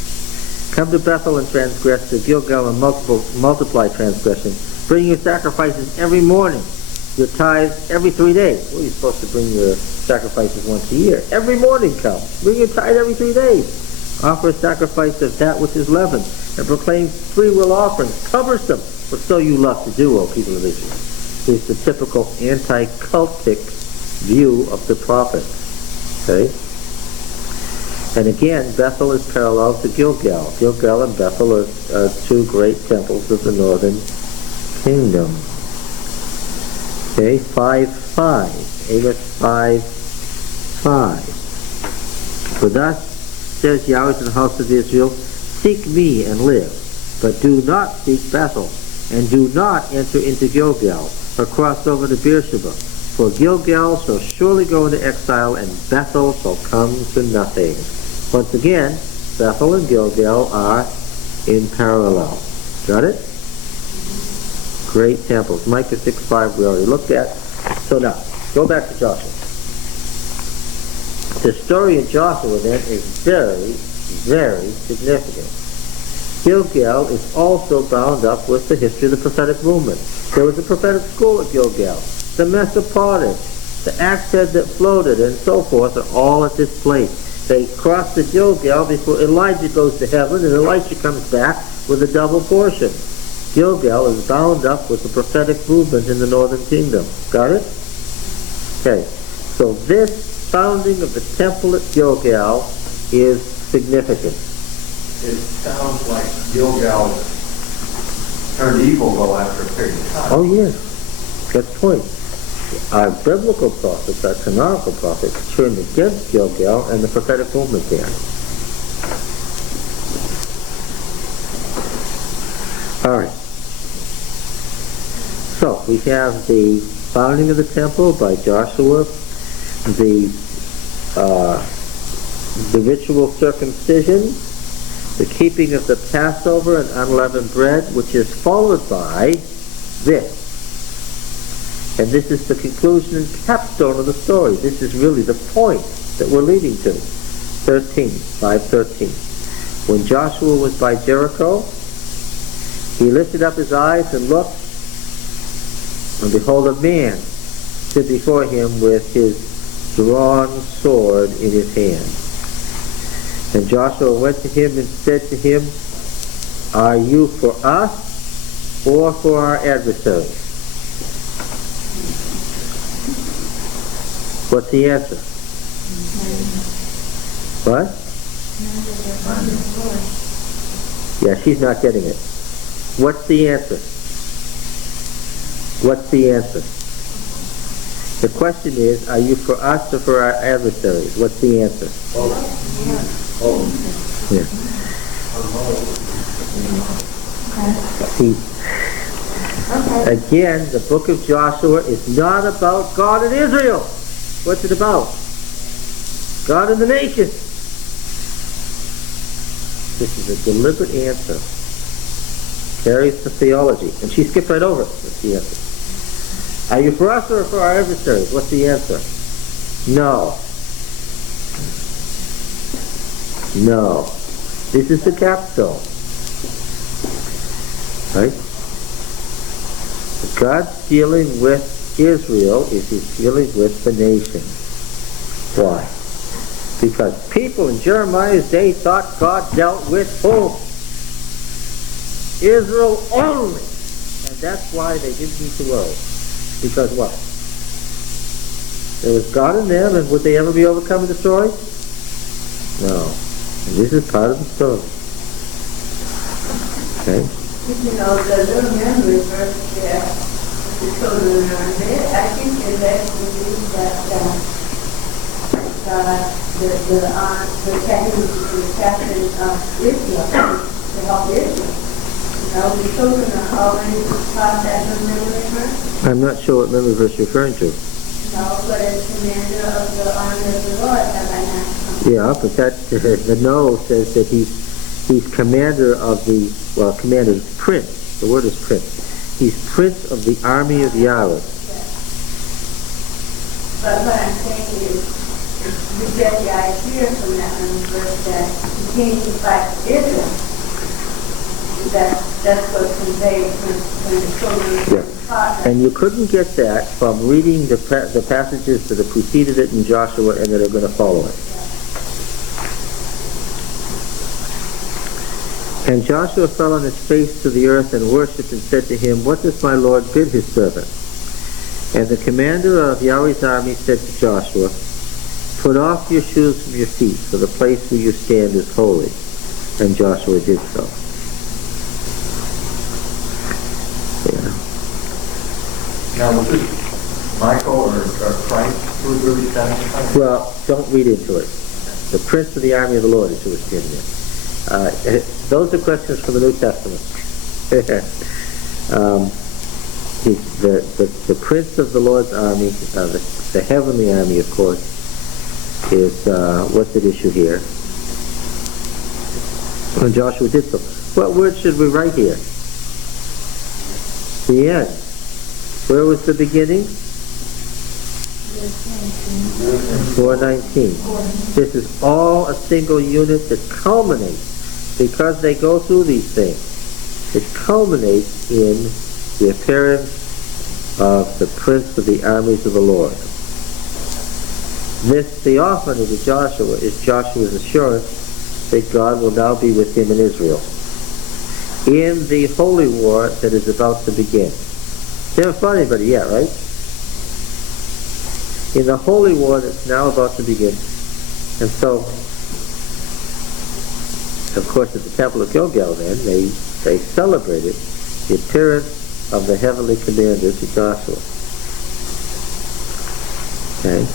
Come to Bethel and transgress, to Gilgal and multiply transgression. Bring your sacrifices every morning. Your tithes every 3 days. Well, you're supposed to bring your sacrifices once a year. Every morning come. Bring your tithe every 3 days. Offer a sacrifice of that which is leavened, and proclaim free will offerings. Cumbersome, but so you love to do, O people of Israel. It's the typical anti-cultic view of the prophets. Okay? And again, Bethel is parallel to Gilgal. Gilgal and Bethel are 2 great temples of the northern kingdom. Okay, 5:5. Amos 5:5. For thus says Yahweh to the house of Israel, seek me and live, but do not seek Bethel, and do not enter into Gilgal, or cross over to Beersheba. For Gilgal shall surely go into exile, and Bethel shall come to nothing. Once again, Bethel and Gilgal are in parallel. Got it? Great temples. Micah 6:5 we already looked at. So now, go back to Joshua. The story of Joshua then is very, very significant. Gilgal is also bound up with the history of the prophetic movement. There was a prophetic school at Gilgal. The Mesa parted, the axe head that floated, and so forth are all at this place. They cross the Gilgal before Elijah goes to heaven, and Elisha comes back with a double portion. Gilgal is bound up with the prophetic movement in the northern kingdom. Got it? Okay. So this founding of the temple at Gilgal is significant. It sounds like Gilgal turned evil though after a period of time. Oh yes. That's the point. Our biblical prophets, our canonical prophets, turned against Gilgal and the prophetic movement there. All right. So we have the founding of the temple by Joshua, the ritual circumcision, the keeping of the Passover and unleavened bread, which is followed by this. And this is the conclusion and capstone of the story. This is really the point that we're leading to. 5:13. When Joshua was by Jericho, he lifted up his eyes and looked, and behold, a man stood before him with his drawn sword in his hand. And Joshua went to him and said to him, are you for us or for our adversaries? What's the answer? What? Yeah, she's not getting it. What's the answer? What's the answer? The question is, are you for us or for our adversaries? What's the answer? Yeah. See, again, the book of Joshua is not about God and Israel. What's it about? God and the nation. This is a deliberate answer. Carries the theology. And she skipped right over it. What's the answer? Are you for us or for our adversaries? What's the answer? No. No. This is the capstone. Right? God's dealing with Israel is He's dealing with the nation. Why? Because people in Jeremiah's day thought God dealt with whom? Israel only. And that's why they didn't need to worry. Because what? There was God in them, and would they ever be overcome and destroyed? No. And this is part of the story. Okay? You know, the little memory verse there, the children are there, I think it actually means that the captain of Israel, to help Israel. You know, the children are always taught that little memory verse. I'm not sure what memory verse you're referring to. No, but as commander of the army of the Lord, have I not? Yeah, but that the no says that he's commander of the, well, commander is prince. The word is prince. He's prince of the army of Yahweh. Yes. But what I'm saying is, you get the idea from that verse that he came to fight Israel. That's what conveyed when the children were taught. And you couldn't get that from reading the passages that have preceded it in Joshua and that are going to follow it. And Joshua fell on his face to the earth and worshipped and said to him, "What does my Lord bid his servant?" And the commander of Yahweh's army said to Joshua, "Put off your shoes from your feet, for the place where you stand is holy." And Joshua did so. Yeah. Now, was this Michael or Christ who was really standing in front of him? Well, don't read into it. The prince of the army of the Lord is who was standing there. Those are questions from the New Testament. The prince of the Lord's army, the heavenly army, of course, is what's at issue here. When Joshua did so. What word should we write here? The end. Where was the beginning? 4:19. This is all a single unit that culminates, because they go through these things. It culminates in the appearance of the prince of the armies of the Lord. This theophany to Joshua is Joshua's assurance that God will now be with him in Israel in the holy war that is about to begin. You haven't found anybody yet, right? In the holy war that's now about to begin. And so, of course, at the Temple of Gilgal then, they celebrated the appearance of the heavenly commander to Joshua. Okay?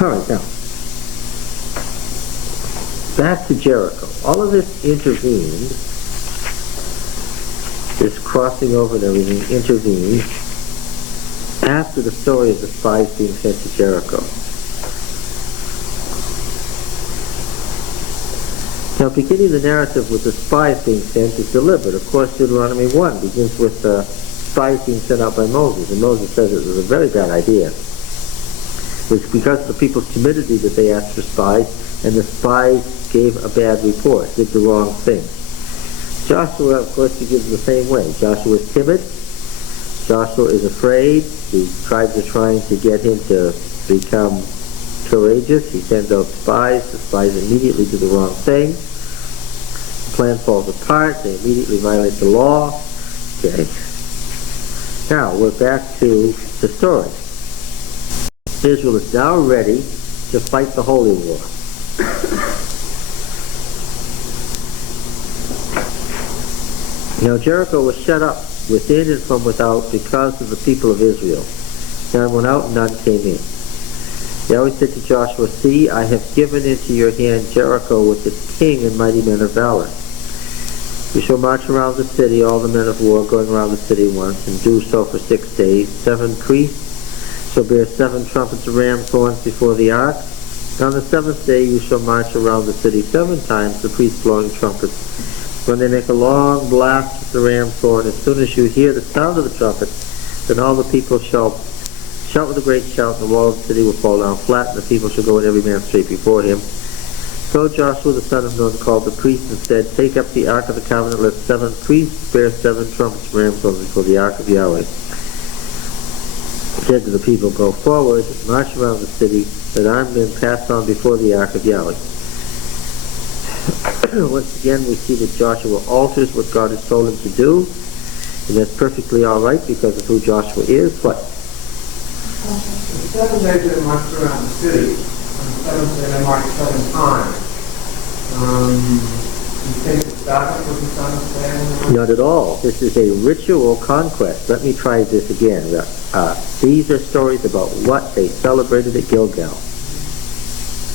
All right, now, back to Jericho. All of this intervened, this crossing over and everything intervened after the story of the spies being sent to Jericho. Now, beginning the narrative with the spies being sent is deliberate. Of course, Deuteronomy 1 begins with the spies being sent out by Moses, and Moses says it was a very bad idea. It was because of the people's timidity that they asked for spies, and the spies gave a bad report, did the wrong thing. Joshua, of course, begins the same way. Joshua is timid. Joshua is afraid. The tribes are trying to get him to become courageous. He sends out spies. The spies immediately do the wrong thing. The plan falls apart. They immediately violate the law. Okay. Now, we're back to the story. Israel is now ready to fight the Holy War. Now Jericho was shut up within and from without because of the people of Israel. None went out and none came in. Yahweh said to Joshua, See, I have given into your hand Jericho with its king and mighty men of valor. You shall march around the city, all the men of war going around the city once, and do so for 6 days. 7 priests shall bear 7 trumpets of ram's horns before the ark. And on the 7th day you shall march around the city 7 times, the priests blowing trumpets. When they make a long blast with the ram's horn, as soon as you hear the sound of the trumpet, then all the people shall shout with a great shout, and the wall of the city will fall down flat, and the people shall go in every man straight before him. So Joshua the son of Nun called the priests and said, Take up the ark of the covenant, let 7 priests bear 7 trumpets of ram's horns before the ark of Yahweh. He said to the people, Go forward, march around the city, let armed men pass on before the ark of Yahweh. Once again, we see that Joshua alters what God has told him to do, and that's perfectly all right because of who Joshua is. What? The 7 days they marched around the city, and the 7th day they marched 7 times. You think it's that was the 7th day? Not at all. This is a ritual conquest. Let me try this again. These are stories about what they celebrated at Gilgal.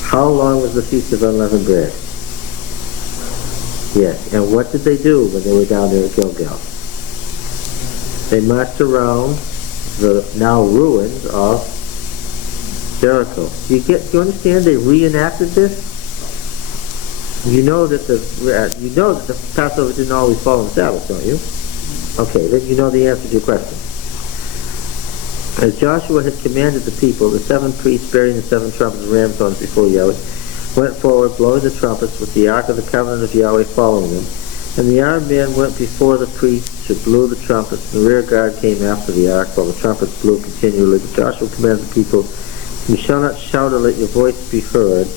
How long was the Feast of Unleavened Bread? Yes, and what did they do when they were down there at Gilgal? They marched around the now ruins of Jericho. Do you understand? They reenacted this. You know that the Passover didn't always fall on Sabbath, don't you? Okay, then you know the answer to your question. As Joshua had commanded the people, the 7 priests bearing the 7 trumpets of ram's horns before Yahweh went forward, blowing the trumpets, with the ark of the covenant of Yahweh following them. And the armed men went before the priests who blew the trumpets. The rear guard came after the ark, while the trumpets blew continually. But Joshua commanded the people, You shall not shout or let your voice be heard,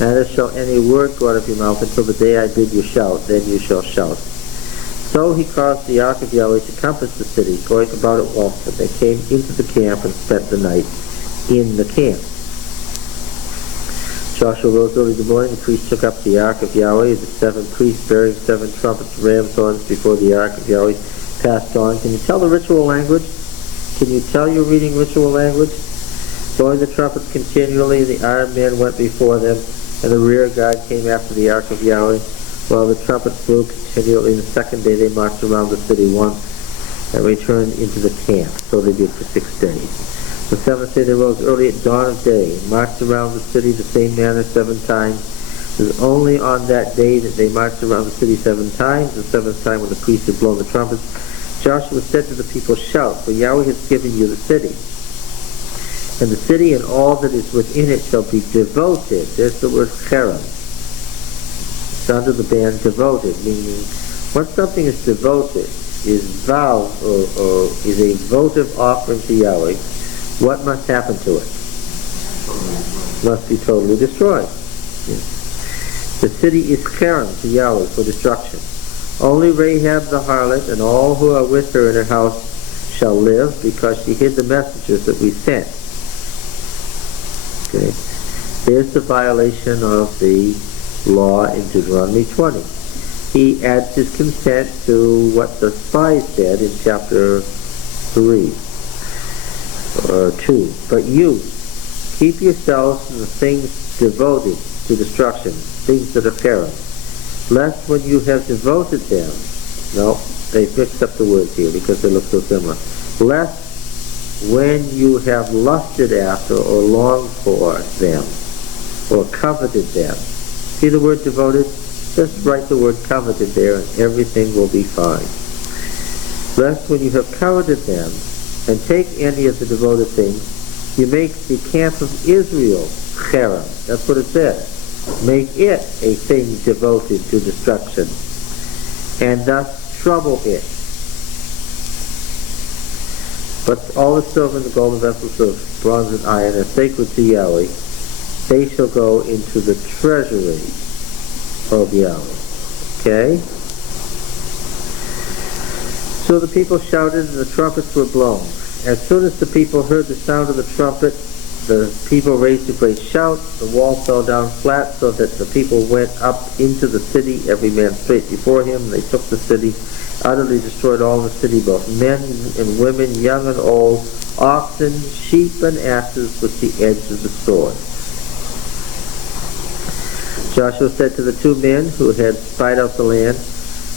neither shall any word go out of your mouth until the day I bid you shout, then you shall shout. So he caused the ark of Yahweh to compass the city, going about it once, and they came into the camp and spent the night in the camp. Joshua rose early in the morning. The priests took up the ark of Yahweh. The 7 priests bearing 7 trumpets of ram's horns before the ark of Yahweh passed on. Can you tell the ritual language? Can you tell you're reading ritual language? Blowing the trumpets continually, the armed men went before them, and the rear guard came after the ark of Yahweh, while the trumpets blew continually. The 2nd day they marched around the city once and returned into the camp. So they did for 6 days. The 7th day they rose early at dawn of day, and marched around the city the same manner 7 times. It was only on that day that they marched around the city 7 times, the 7th time when the priests had blown the trumpets. Joshua said to the people, Shout, for Yahweh has given you the city. And the city and all that is within it shall be devoted. There's the word cherem. It's under the band devoted, meaning when something is devoted, is vowed or is a votive offering to Yahweh, what must happen to it? Must be totally destroyed. The city is cherem to Yahweh for destruction. Only Rahab the harlot and all who are with her in her house shall live, because she hid the messengers that we sent. Okay. There's the violation of the law in Deuteronomy 20. He adds his consent to what the spies said in chapter 3 or 2. But you, keep yourselves from the things devoted to destruction, things that are cherem, lest when you have devoted them, no, they've mixed up the words here because they look so similar, lest when you have lusted after or longed for them or coveted them. See the word devoted? Just write the word coveted there and everything will be fine. Lest when you have coveted them and take any of the devoted things, you make the camp of Israel cherem. That's what it says. Make it a thing devoted to destruction, and thus trouble it. But all the silver and the golden vessels of bronze and iron are sacred to Yahweh. They shall go into the treasury of Yahweh. Okay? So the people shouted, and the trumpets were blown. As soon as the people heard the sound of the trumpet, the people raised a great shout. The wall fell down flat, so that the people went up into the city, every man straight before him. They took the city, utterly destroyed all the city, both men and women, young and old, oxen, sheep, and asses, with the edge of the sword. Joshua said to the two men who had spied out the land,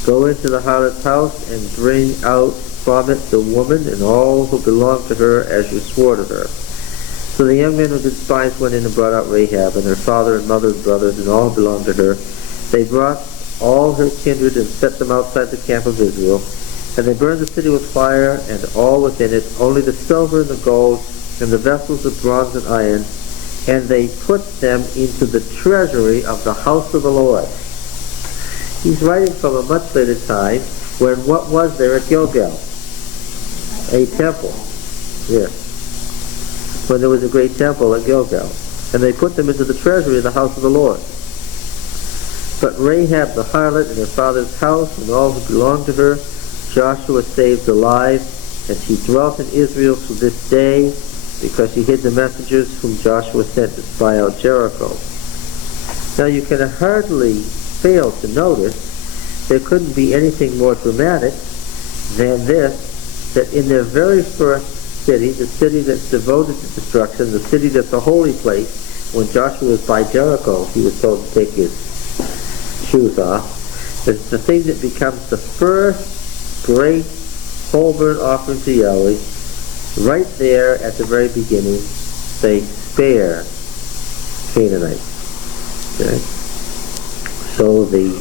"Go into the harlot's house and bring out from it the woman and all who belong to her, as you swore to her." So the young men who did spies went in and brought out Rahab and her father and mother and brothers and all who belonged to her. They brought all her kindred and set them outside the camp of Israel. And they burned the city with fire and all within it, only the silver and the gold and the vessels of bronze and iron. And they put them into the treasury of the house of the Lord. He's writing from a much later time, when what was there at Gilgal? A temple. Yes. When there was a great temple at Gilgal. And they put them into the treasury of the house of the Lord. But Rahab the harlot and her father's house and all who belonged to her, Joshua saved alive, and she dwelt in Israel to this day, because she hid the messengers whom Joshua sent to spy out Jericho. Now you can hardly fail to notice there couldn't be anything more dramatic than this, that in their very first city, the city that's devoted to destruction, the city that's a holy place, when Joshua was by Jericho, he was told to take his shoes off. It's the thing that becomes the first great whole burnt offering to Yahweh. Right there at the very beginning, they spare Canaanites. Okay? So the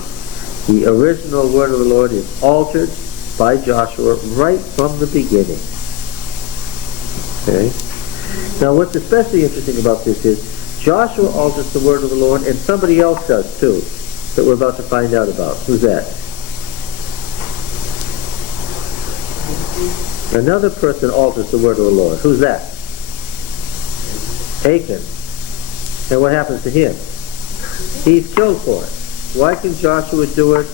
original word of the Lord is altered by Joshua right from the beginning. Okay? Now what's especially interesting about this is Joshua alters the word of the Lord, and somebody else does too, that we're about to find out about. Who's that? Another person alters the word of the Lord. Who's that? Achan. And what happens to him? He's killed for it. Why can Joshua do it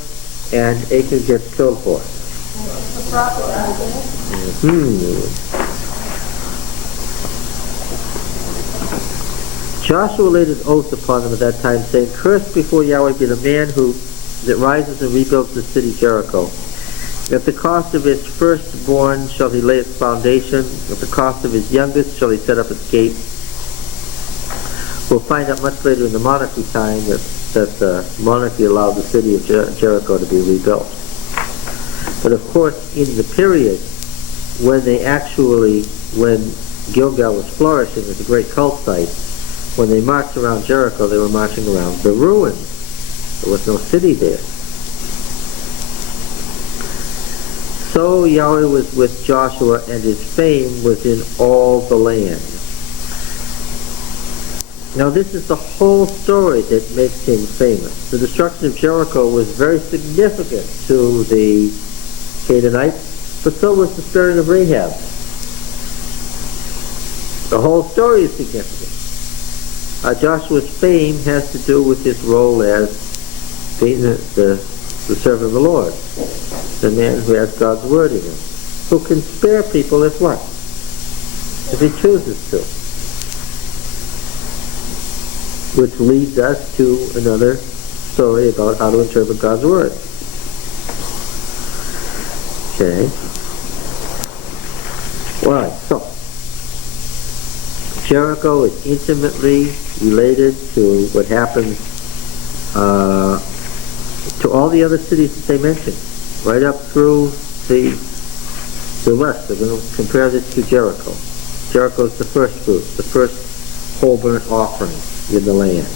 and Achan gets killed for it? Joshua laid his oath upon them at that time, saying, "Cursed before Yahweh be the man that rises and rebuilds the city Jericho. At the cost of his firstborn shall he lay its foundation. At the cost of his youngest shall he set up its gate." We'll find out much later in the monarchy time that the monarchy allowed the city of Jericho to be rebuilt. But of course, in the period when when Gilgal was flourishing as a great cult site, when they marched around Jericho, they were marching around the ruins. There was no city there. So Yahweh was with Joshua, and his fame was in all the land. Now this is the whole story that makes him famous. The destruction of Jericho was very significant to the Canaanites, but so was the sparing of Rahab. The whole story is significant. Joshua's fame has to do with his role as being the servant of the Lord, the man who has God's word in him, who can spare people if what? If he chooses to. Which leads us to another story about how to interpret God's word. Okay. Alright, so Jericho is intimately related to what happens to all the other cities that they mentioned, right up through the west. They're going to compare this to Jericho. Jericho is the first fruit, the first whole burnt offering in the land.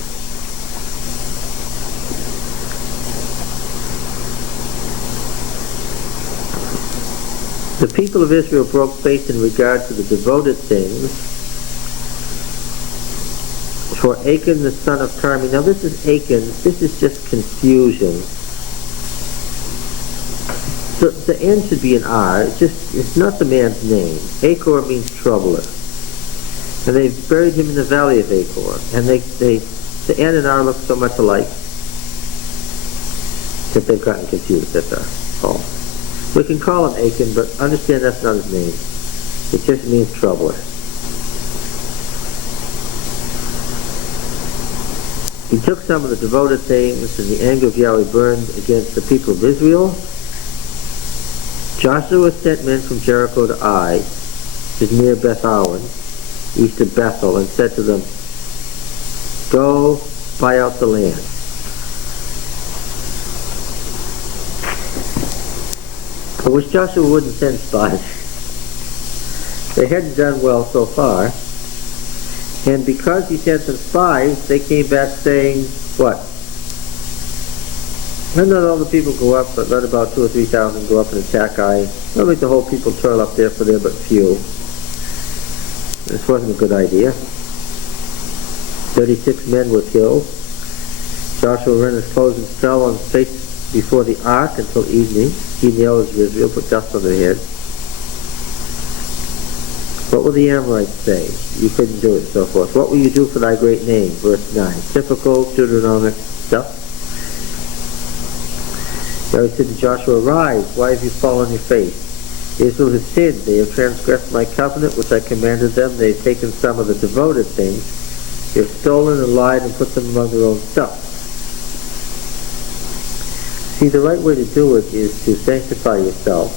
The people of Israel broke faith in regard to the devoted things. For Achan the son of Carmi. Now this is Achan. This is just confusion. So the end should be an R. It's not the man's name. Achor means troubler. And they've buried him in the valley of Achor. And the N and R look so much alike that they've gotten confused. That's all. We can call him Achan, but understand that's not his name. It just means troubler. He took some of the devoted things, and the anger of Yahweh burned against the people of Israel. Joshua sent men from Jericho to Ai, which is near Beth Awen, east of Bethel, and said to them, "Go, spy out the land." I wish Joshua wouldn't send spies. They hadn't done well so far. And because he sent some spies, they came back saying, what? Let not all the people go up, but let about 2,000 or 3,000 go up and attack Ai. Don't make the whole people turn up there, for they're but few. This wasn't a good idea. 36 men were killed. Joshua rent his clothes and fell on his face before the ark until evening. He and the elders of Israel put dust on their heads. What will the Amorites say? You couldn't do it, so forth. What will you do for thy great name? Verse 9. Typical Deuteronomic stuff. Yahweh said to Joshua, "Arise, why have you fallen on your face? Israel has sinned. They have transgressed my covenant, which I commanded them. They have taken some of the devoted things. They have stolen and lied and put them among their own stuff." See, the right way to do it is to sanctify yourself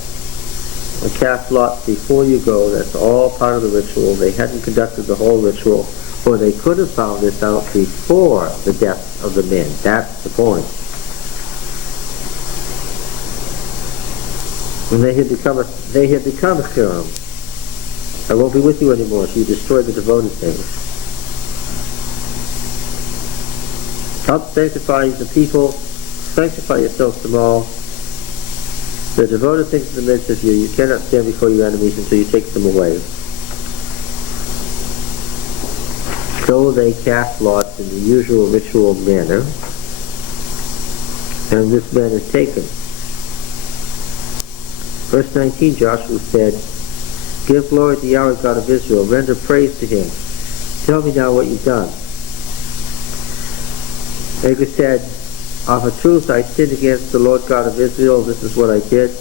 and cast lots before you go. That's all part of the ritual. They hadn't conducted the whole ritual, or they could have found this out before the death of the men. That's the point. When they had become a Khiram. I won't be with you anymore, so you destroy the devoted things. Help sanctify the people. Sanctify yourselves from all. The devoted things in the midst of you. You cannot stand before your enemies until you take them away. So they cast lots in the usual ritual manner, and this man is taken. Verse 19, Joshua said, "Give glory to Yahweh God of Israel. Render praise to him. Tell me now what you've done." Achan said, "Of a truth I sinned against the Lord God of Israel. This is what I did.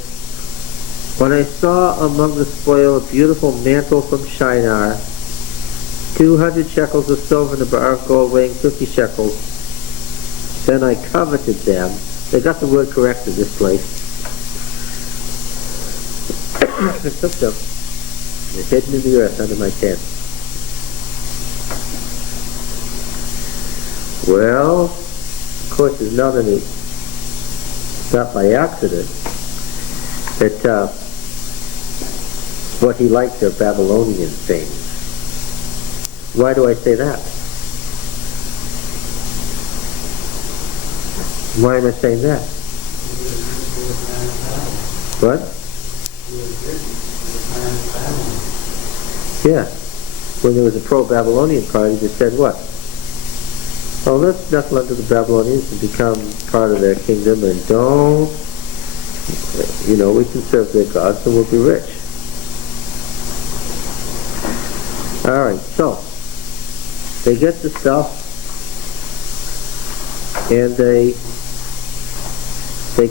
When I saw among the spoil a beautiful mantle from Shinar, 200 shekels of silver and a bar of gold weighing 50 shekels, then I coveted them." They got the word correct in this place. I took them. They're hidden in the earth under my tent. Well, of course, there's nothing, it's not by accident that what he liked are Babylonian things. Why do I say that? Why am I saying that? What? Yeah. When there was a pro-Babylonian party that said what? "Oh, let's knuckle under the Babylonians and become part of their kingdom, and don't, we can serve their gods and we'll be rich." Alright, so they get the stuff and they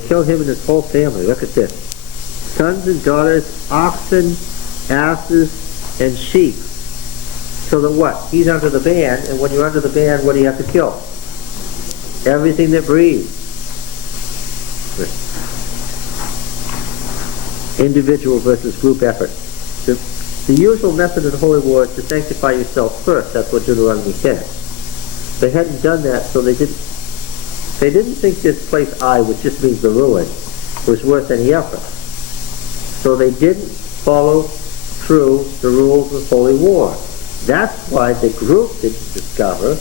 kill him and his whole family. Look at this. Sons and daughters, oxen, asses, and sheep. So that what? He's under the ban, and when you're under the ban, what do you have to kill? Everything that breathes. Individual versus group effort. The usual method in holy war is to sanctify yourself first. That's what Deuteronomy says. They hadn't done that, so they didn't think this place Ai, which just means the ruin, was worth any effort. So they didn't follow through the rules of holy war. That's why the group didn't discover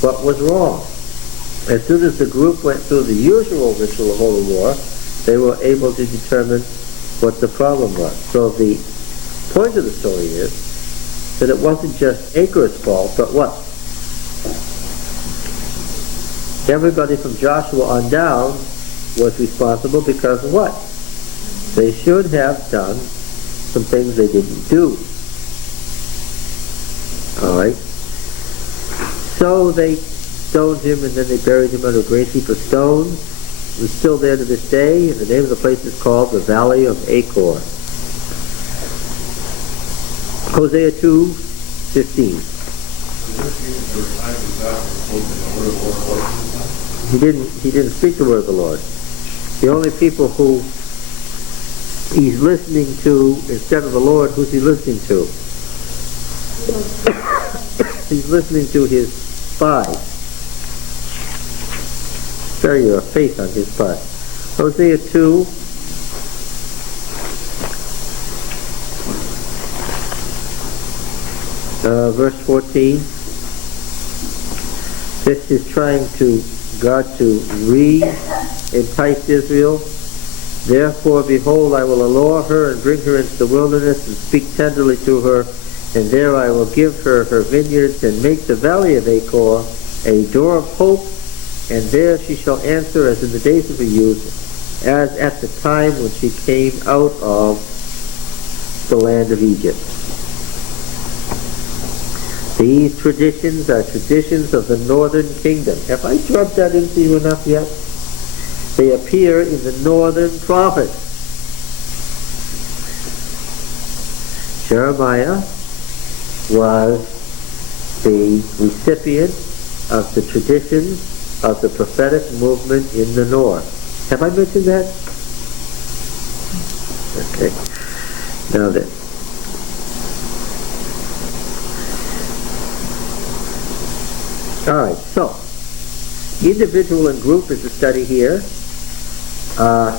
what was wrong. As soon as the group went through the usual ritual of holy war, they were able to determine what the problem was. So the point of the story is that it wasn't just Achan's fault, but what? Everybody from Joshua on down was responsible because of what? They should have done some things they didn't do. Alright? So they stoned him, and then they buried him under a great heap of stones. It's still there to this day. The name of the place is called the Valley of Achor. Hosea 2:15. He didn't speak the word of the Lord. The only people who he's listening to instead of the Lord, who's he listening to? He's listening to his spies. Failure of faith on his part. Hosea 2. Verse 14. This is trying to God to re-entice Israel. Therefore, behold, I will allure her and bring her into the wilderness and speak tenderly to her, and there I will give her her vineyards and make the valley of Achor a door of hope, and there she shall answer as in the days of her youth, as at the time when she came out of the land of Egypt. These traditions are traditions of the northern kingdom. Have I drubbed that into you enough yet? They appear in the northern prophets. Jeremiah was the recipient of the traditions of the prophetic movement in the north. Have I mentioned that? Okay. Now then. All right, so individual and group is the study here. How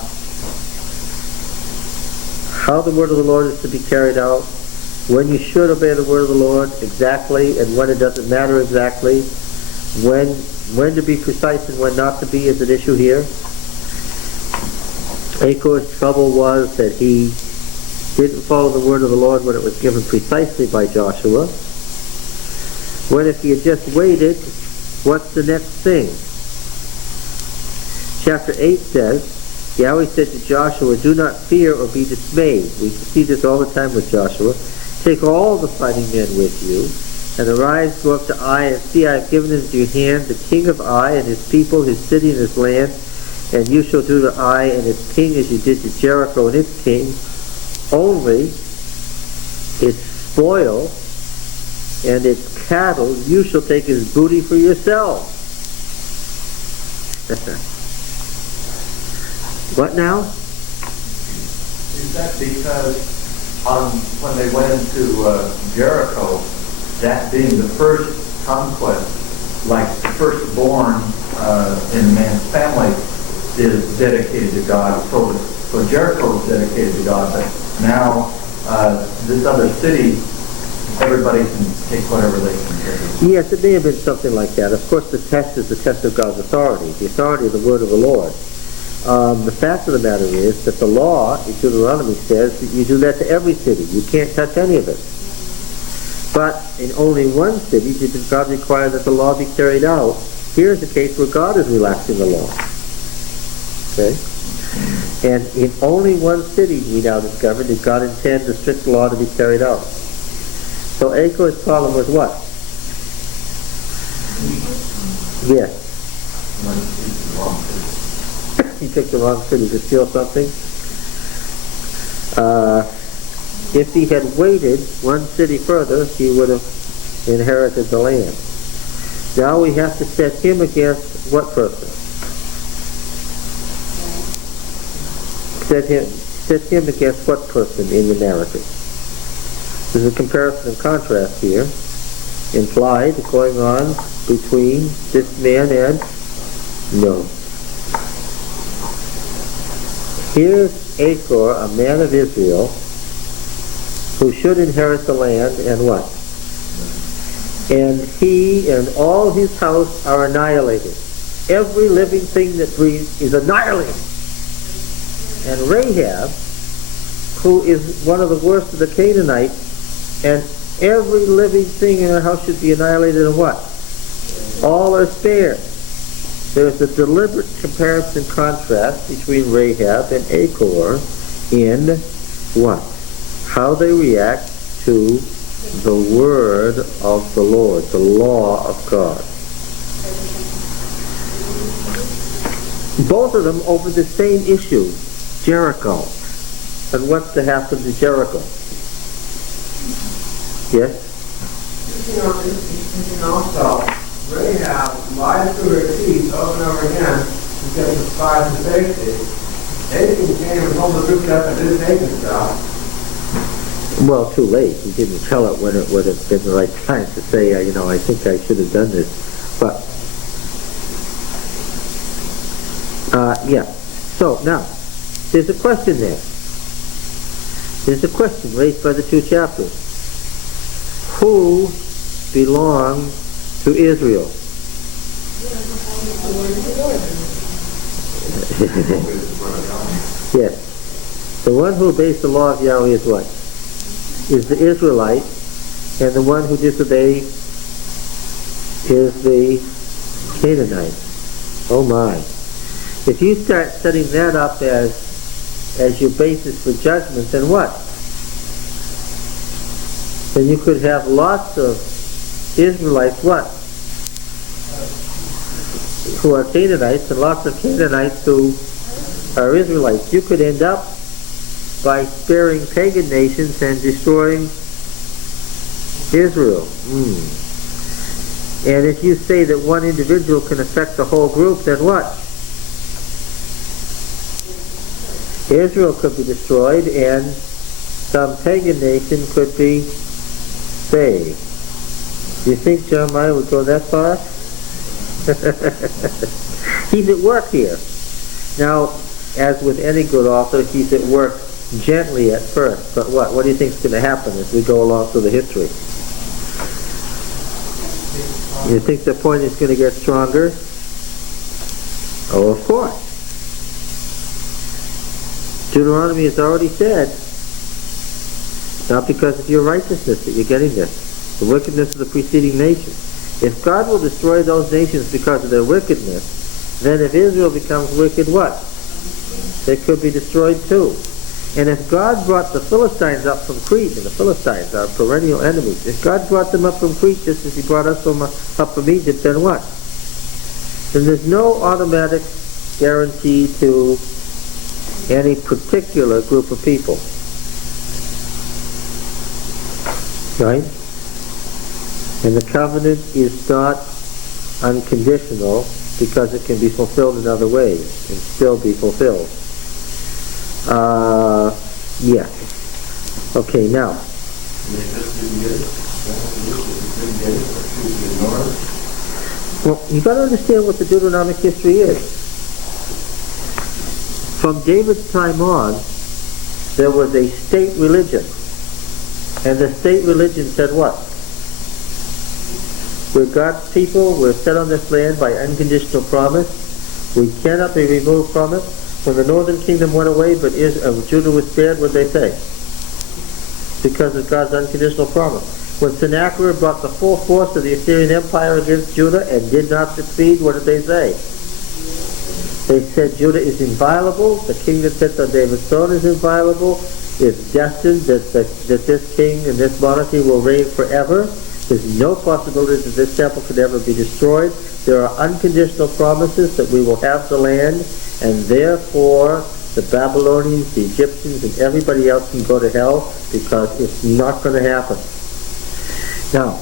the word of the Lord is to be carried out, when you should obey the word of the Lord exactly, and when it doesn't matter exactly, when to be precise and when not to be is an issue here. Achor's trouble was that he didn't follow the word of the Lord when it was given precisely by Joshua. When if he had just waited, what's the next thing? Chapter 8 says, Yahweh said to Joshua, do not fear or be dismayed. We see this all the time with Joshua. Take all the fighting men with you, and arise, go up to Ai, and see, I have given into your hand the king of Ai and his people, his city and his land, and you shall do to Ai and its king as you did to Jericho and its king. Only its spoil and its cattle you shall take as booty for yourselves. What now? Is that because when they went into Jericho, that being the first conquest, like the firstborn in man's family is dedicated to God, so Jericho is dedicated to God, but now this other city, everybody can take whatever they can take. Yes, it may have been something like that. Of course, the test is the test of God's authority, the authority of the word of the Lord. The fact of the matter is that the law in Deuteronomy says that you do that to every city. You can't touch any of it. But in only one city did God require that the law be carried out. Here's a case where God is relaxing the law. Okay? And in only one city, we now discover, did God intend the strict law to be carried out. So Achor's problem was what? Yes. He took the wrong city to steal something. If he had waited one city further, he would have inherited the land. Now we have to set him against what person? Set him against what person in the narrative? There's a comparison and contrast here, implied, going on between this man and no. Here's Achor, a man of Israel, who should inherit the land, and what? And he and all his house are annihilated. Every living thing that breathes is annihilated. And Rahab, who is one of the worst of the Canaanites, and every living thing in her house should be annihilated, and what? All are spared. There's a deliberate comparison and contrast between Rahab and Achor in what? How they react to the word of the Lord, the law of God. Both of them over the same issue, Jericho. And what's to happen to Jericho? Yes? You can also, Rahab lied through her teeth over and over again to get the spies to safety. Nathan came and told the group up and didn't take himself. Well, too late. He didn't tell it when it would have been the right time to say, I think I should have done this. But, yeah. So, now, there's a question there. There's a question raised by the two chapters. Who belonged to Israel? Yes. The one who obeys the law of Yahweh is what? Is the Israelite, and the one who disobeys is the Canaanite. Oh my. If you start setting that up as your basis for judgment, then what? Then you could have lots of Israelites, what? Who are Canaanites, and lots of Canaanites who are Israelites. You could end up by sparing pagan nations and destroying Israel. And if you say that one individual can affect the whole group, then what? Israel could be destroyed and some pagan nation could be saved. Do you think Jeremiah would go that far? He's at work here. Now, as with any good author, he's at work gently at first, but what do you think is going to happen as we go along through the history? You think the point is going to get stronger? Oh, of course. Deuteronomy has already said, not because of your righteousness that you're getting this, the wickedness of the preceding nation. If God will destroy those nations because of their wickedness, then if Israel becomes wicked, what? They could be destroyed too. And if God brought the Philistines up from Crete, and the Philistines are perennial enemies, if God brought them up from Crete just as he brought us up from Egypt, then what? Then there's no automatic guarantee to any particular group of people. Right? And the covenant is not unconditional because it can be fulfilled in other ways and still be fulfilled. Yes. Okay, now. Well, you got to understand what the Deuteronomic history is. From David's time on, there was a state religion. And the state religion said what? We're God's people, we're set on this land by unconditional promise. We cannot be removed from it. When the northern kingdom went away, but Judah was spared, what did they say? Because of God's unconditional promise. When Sennacherib brought the full force of the Assyrian Empire against Judah and did not succeed, what did they say? They said Judah is inviolable, the king that sits on David's throne is inviolable, it's destined that this king and this monarchy will reign forever. There's no possibility that this temple could ever be destroyed. There are unconditional promises that we will have the land, and therefore the Babylonians, the Egyptians, and everybody else can go to hell because it's not going to happen. Now,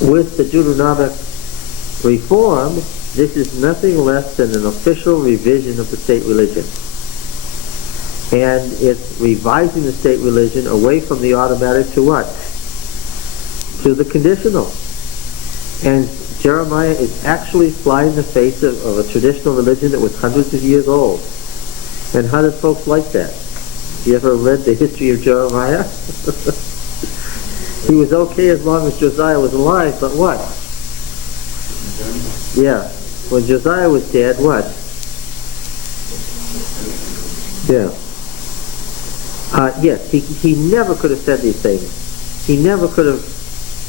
with the Deuteronomic reform, this is nothing less than an official revision of the state religion. And it's revising the state religion away from the automatic to what? To the conditional. And Jeremiah is actually flying in the face of a traditional religion that was hundreds of years old. And how did folks like that? You ever read the history of Jeremiah? He was okay as long as Josiah was alive, but what? Yeah. When Josiah was dead, what? Yeah. Yes, he never could have said these things. He never could have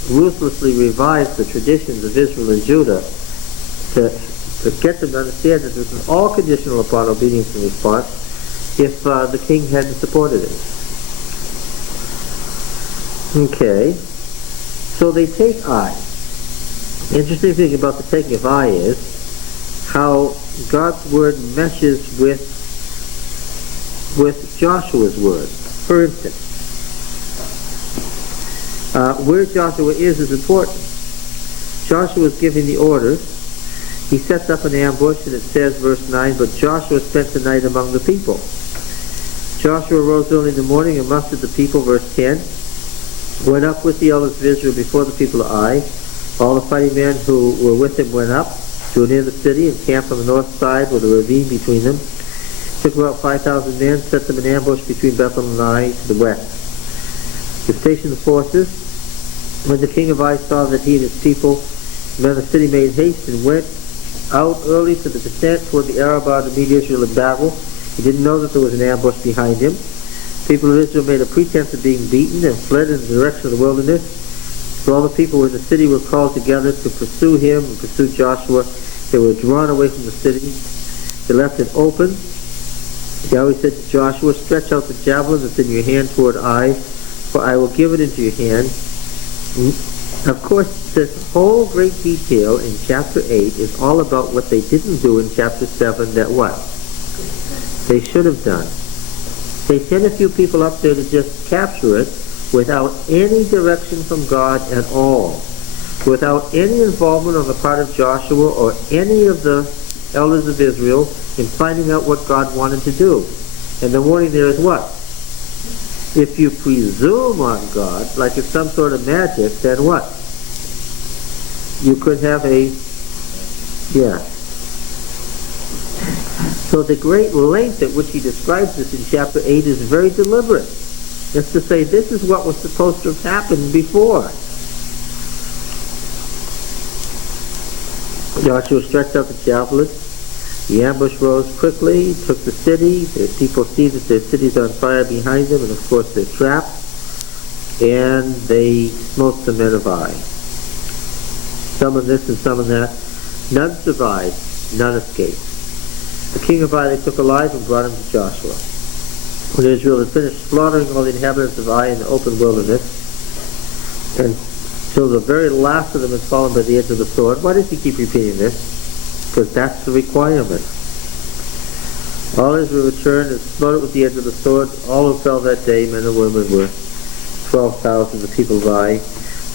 ruthlessly revised the traditions of Israel and Judah to get them to understand that this is all conditional upon obedience and response if the king hadn't supported it. Okay. So they take Ai. Interesting thing about the taking of Ai is, how God's word meshes with Joshua's word. For instance, where Joshua is important. Joshua is giving the orders. He sets up an ambush, and it says, verse 9, but Joshua spent the night among the people. Joshua rose early in the morning and mustered the people, verse 10, went up with the elders of Israel before the people of Ai. All the fighting men who were with him went up, drew near the city, and camped on the north side with a ravine between them. Took about 5,000 men, set them in ambush between Bethel and Ai to the west. He stationed the forces. When the king of Ai saw that he and his people men of the city made haste and went out early to the descent toward the Arabah to meet Israel in battle, he didn't know that there was an ambush behind him. The people of Israel made a pretense of being beaten and fled in the direction of the wilderness. So all the people in the city were called together to pursue him and pursue Joshua. They were drawn away from the city. They left it open. Yahweh said to Joshua, stretch out the javelin that's in your hand toward Ai, for I will give it into your hand. Of course, this whole great detail in chapter 8 is all about what they didn't do in chapter 7 that what? They should have done. They sent a few people up there to just capture it without any direction from God at all, without any involvement on the part of Joshua or any of the elders of Israel in finding out what God wanted to do. And the warning there is what? If you presume on God, like it's some sort of magic, then what? You could have So the great length at which he describes this in chapter 8 is very deliberate. It's to say this is what was supposed to have happened before. Joshua stretched out the javelin. The ambush rose quickly, took the city. The people see that their city's on fire behind them, and of course they're trapped. And they smote the men of Ai. Some of this and some of that. None survived, none escaped. The king of Ai they took alive and brought him to Joshua. When Israel had finished slaughtering all the inhabitants of Ai in the open wilderness, and till the very last of them had fallen by the edge of the sword. Why does he keep repeating this? Because that's the requirement. All Israel returned and smote it with the edge of the sword. All who fell that day, men and women, were 12,000, the people of Ai.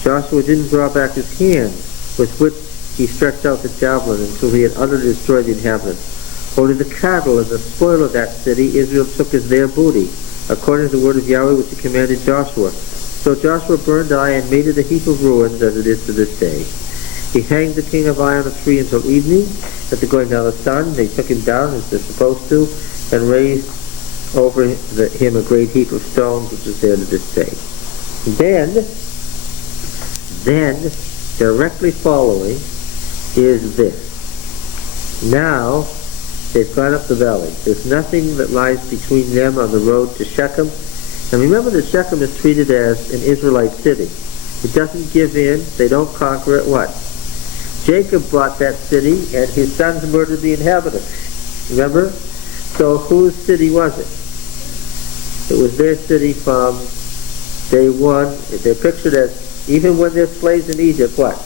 Joshua didn't draw back his hand with which he stretched out the javelin until he had utterly destroyed the inhabitants. Only the cattle and the spoil of that city Israel took as their booty, according to the word of Yahweh which he commanded Joshua. So Joshua burned Ai and made it a heap of ruins as it is to this day. He hanged the king of Ai on a tree until evening. At the going down of the sun, they took him down as they're supposed to, and raised over him a great heap of stones, which is there to this day. Then, directly following is this. Now, they've gone up the valley. There's nothing that lies between them on the road to Shechem. And remember that Shechem is treated as an Israelite city. It doesn't give in. They don't conquer it. What? Jacob bought that city, and his sons murdered the inhabitants. Remember? So whose city was it? It was their city from day one. They're pictured as, even when they're slaves in Egypt, what?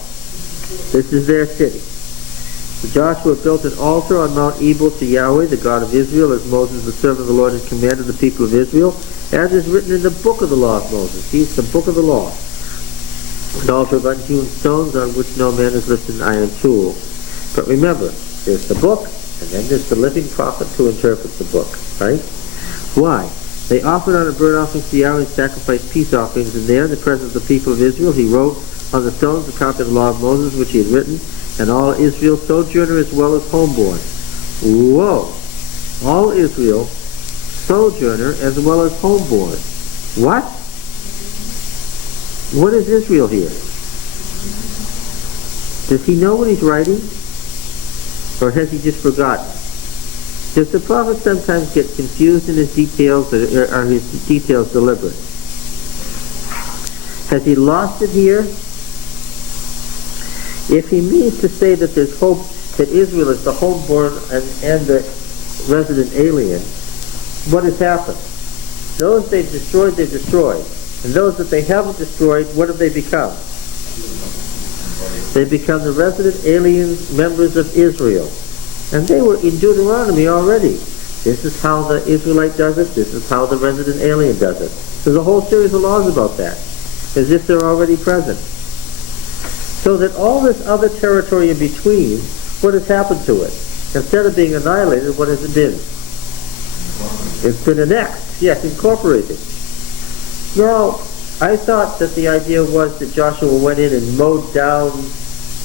This is their city. So Joshua built an altar on Mount Ebal to Yahweh, the God of Israel, as Moses, the servant of the Lord, had commanded the people of Israel, as is written in the book of the law of Moses. See, it's the book of the law. An altar of unhewn stones on which no man has lifted an iron tool. But remember, there's the book, and then there's the living prophet who interprets the book, right? Why? They offered on a burnt offering to Yahweh and sacrificed peace offerings, and there, in the presence of the people of Israel, he wrote on the stones the copy of the law of Moses, which he had written, and all Israel, sojourner as well as homeborn. Whoa! All Israel, sojourner as well as homeborn. What? What is Israel here? Does he know what he's writing? Or has he just forgotten? Does the prophet sometimes get confused in his details, or are his details deliberate? Has he lost it here? If he means to say that there's hope that Israel is the homeborn and the resident alien, what has happened? Those they've destroyed, they've destroyed. And those that they haven't destroyed, what have they become? They become the resident alien members of Israel. And they were in Deuteronomy already. This is how the Israelite does it. This is how the resident alien does it. There's a whole series of laws about that, as if they're already present. So that all this other territory in between, what has happened to it? Instead of being annihilated, what has it been? It's been annexed. Yes, incorporated. Now, I thought that the idea was that Joshua went in and mowed down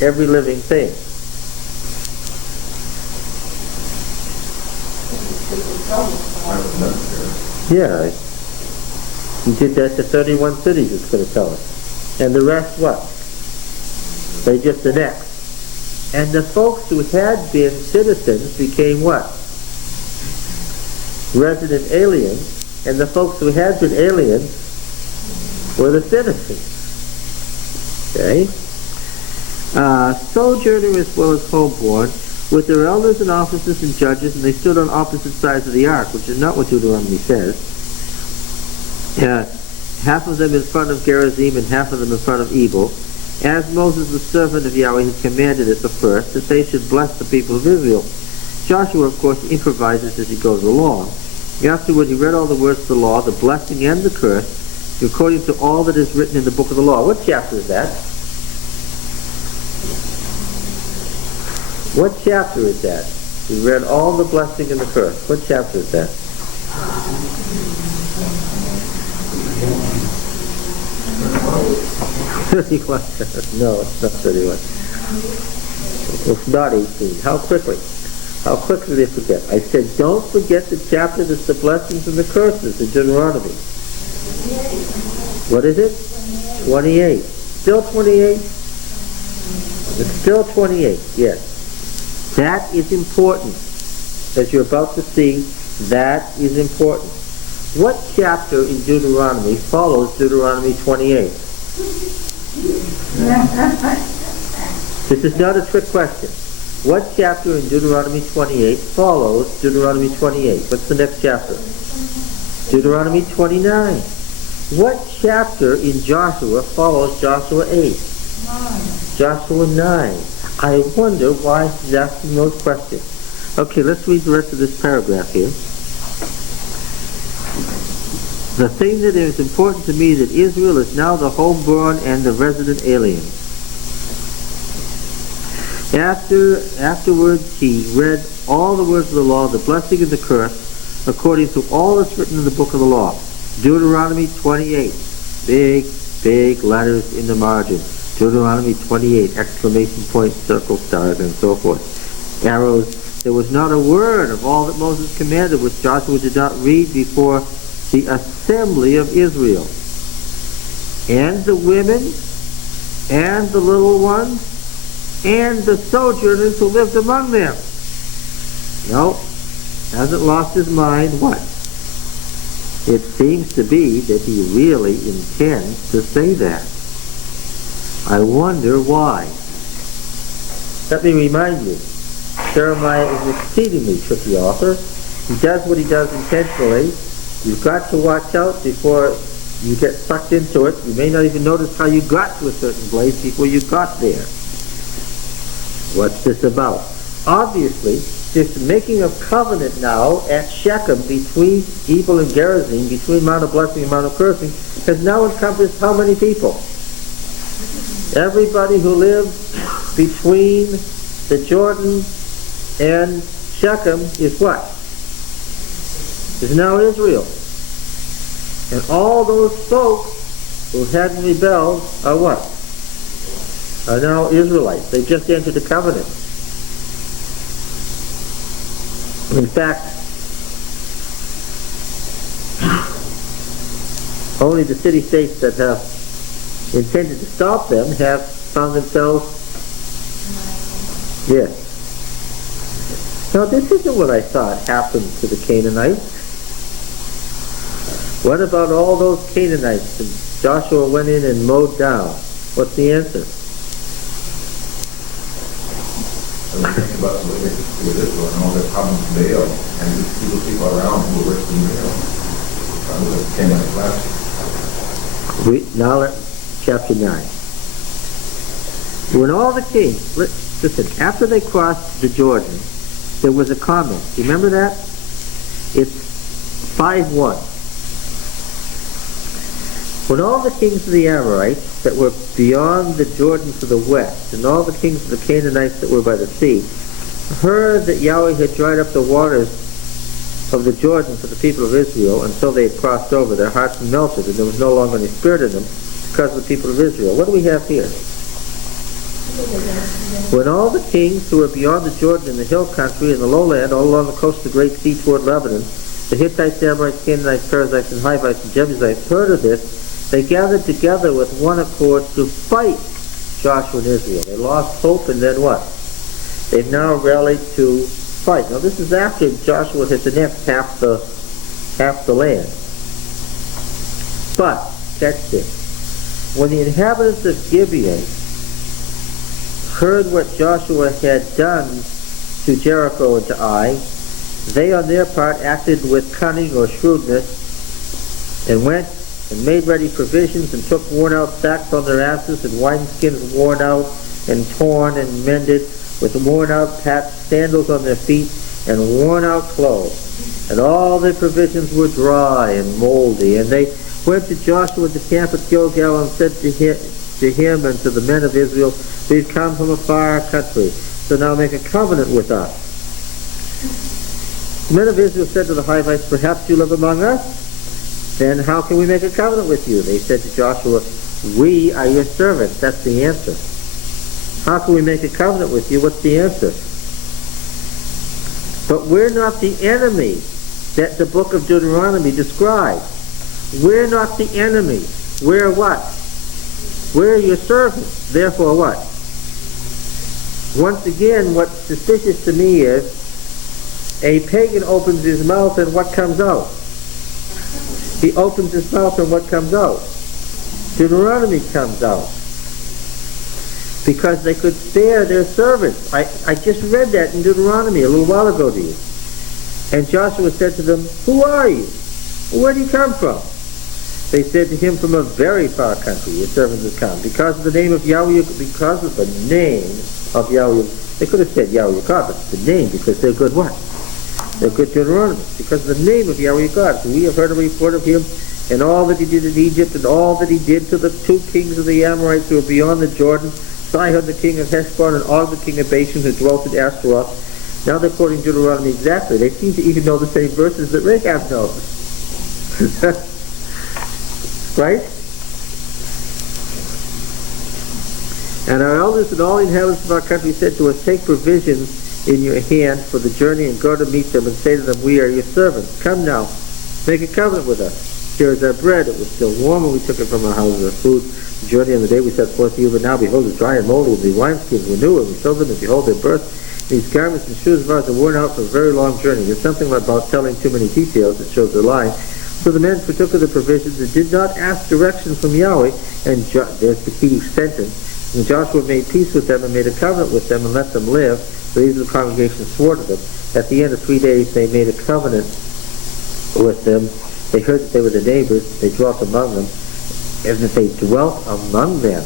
every living thing. Yeah, he did that to 31 cities, it's going to tell us. And the rest what? They just annexed. And the folks who had been citizens became what? Resident aliens. And the folks who had been aliens were the citizens. Okay? Sojourner as well as homeborn, with their elders and officers and judges, and they stood on opposite sides of the ark, which is not what Deuteronomy says. Half of them in front of Gerizim and half of them in front of Ebal, as Moses the servant of Yahweh had commanded at the first, that they should bless the people of Israel. Joshua, of course, improvises as he goes along. Afterward, he read all the words of the law, the blessing and the curse, according to all that is written in the book of the law. What chapter is that? What chapter is that? We read all the blessing and the curse. What chapter is that? 31. No, it's not 31. It's not 18. How quickly? How quickly they forget? I said, don't forget the chapter that's the blessings and the curses in Deuteronomy. What is it? 28. Still 28? It's still 28, yes. That is important. As you're about to see, that is important. What chapter in Deuteronomy follows Deuteronomy 28? This is not a trick question. What chapter in Deuteronomy 28 follows Deuteronomy 28? What's the next chapter? Deuteronomy 29. What chapter in Joshua follows Joshua 8? 9. Joshua 9. I wonder why he's asking those questions. Okay, let's read the rest of this paragraph here. The thing that is important to me that Israel is now the homeborn and the resident alien. Afterwards he read all the words of the law, the blessing and the curse, according to all that's written in the book of the law. Deuteronomy 28, big letters in the margin. Deuteronomy 28, exclamation point, circle, stars, and so forth. Arrows. There was not a word of all that Moses commanded which Joshua did not read before the assembly of Israel. And the women, and the little ones, and the sojourners who lived among them. No, hasn't lost his mind. What? It seems to be that he really intends to say that. I wonder why. Let me remind you, Jeremiah is an exceedingly tricky author. He does what he does intentionally. You've got to watch out before you get sucked into it. You may not even notice how you got to a certain place before you got there. What's this about? Obviously, this making of covenant now at Shechem between Ebal and Gerizim, between Mount of Blessing and Mount of Cursing, has now encompassed how many people? Everybody who lives between the Jordan and Shechem is what? Is now Israel. And all those folks who hadn't rebelled are what? Are now Israelites. They just entered the covenant. In fact, only the city-states that have intended to stop them have found themselves, yes. Now this isn't what I thought happened to the Canaanites. What about all those Canaanites that Joshua went in and mowed down? What's the answer? I was thinking about with Israel and all their problems with Baal, and these people around who were worse than Baal. I was at Canaanite last year. Now chapter 9. When all the kings, listen, after they crossed the Jordan, there was a comment. Do you remember that? It's 5:1. When all the kings of the Amorites that were beyond the Jordan to the west, and all the kings of the Canaanites that were by the sea, heard that Yahweh had dried up the waters of the Jordan for the people of Israel, and so they had crossed over, their hearts melted, and there was no longer any spirit in them because of the people of Israel. What do we have here? When all the kings who were beyond the Jordan in the hill country and the lowland, all along the coast of the great sea toward Lebanon, the Hittites, Amorites, Canaanites, Perizzites, and Hivites, and Jebusites heard of this, they gathered together with one accord to fight Joshua and Israel. They lost hope, and then what? They've now rallied to fight. Now this is after Joshua has annexed half the land. But, catch this. When the inhabitants of Gibeon heard what Joshua had done to Jericho and to Ai, they on their part acted with cunning or shrewdness, and went and made ready provisions, and took worn-out sacks on their asses, and wineskins worn out and torn and mended, with worn-out patched sandals on their feet, and worn-out clothes. And all their provisions were dry and moldy. And they went to Joshua to camp at Gilgal, and said to him and to the men of Israel, "We've come from a far country, so now make a covenant with us." The men of Israel said to the Hivites, "Perhaps you live among us? Then how can we make a covenant with you?" They said to Joshua, "We are your servants." That's the answer. How can we make a covenant with you? What's the answer? But we're not the enemy that the book of Deuteronomy describes. We're not the enemy. We're what? We're your servants. Therefore what? Once again, what's suspicious to me is a pagan opens his mouth and what comes out? He opens his mouth and what comes out? Deuteronomy comes out. Because they could spare their servants. I just read that in Deuteronomy a little while ago to you. And Joshua said to them, "Who are you? Where do you come from?" They said to him, "From a very far country your servants have come. Because of the name of Yahweh, because of the name of Yahweh." They could have said Yahweh God, but it's the name, because they're good what? They're good Deuteronomists. Because of the name of Yahweh God. So we have heard a report of him, and all that he did in Egypt, and all that he did to the two kings of the Amorites who were beyond the Jordan, Sihon the king of Heshbon, and Og the king of Bashan, who dwelt at Ashtaroth. Now they're quoting Deuteronomy exactly. They seem to even know the same verses that Rahab knows. Right? "And our elders and all the inhabitants of our country said to us, 'Take provisions in your hand for the journey, and go to meet them, and say to them, we are your servants. Come now, make a covenant with us. Here is our bread. It was still warm, and we took it from our houses. Our food, the journey on the day we set forth to you, but now behold, it's dry and moldy, and the wineskins were new, and we showed them, and behold, their birth. These garments and shoes of ours are worn out for a very long journey.'" There's something about telling too many details that shows they're lying. "So the men partook of the provisions and did not ask direction from Yahweh," and there's the key sentence. "And Joshua made peace with them and made a covenant with them and let them live. So these of the congregation swore to them. At the end of 3 days they made a covenant with them. They heard that they were the neighbors. They dwelt among them. And that they dwelt among them,"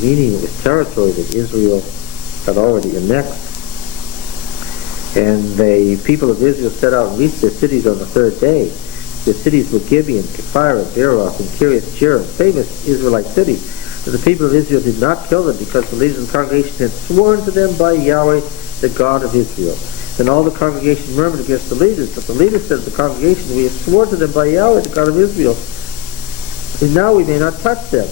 meaning it was territory that Israel had already annexed. "And the people of Israel set out and reached their cities on the 3rd day. The cities were Gibeon, Kephirah, Beeroth, and Kiriath-Jearim, famous Israelite cities. But the people of Israel did not kill them, because the leaders of the congregation had sworn to them by Yahweh, the God of Israel. Then all the congregation murmured against the leaders. But the leaders said to the congregation, 'We have sworn to them by Yahweh, the God of Israel, and now we may not touch them.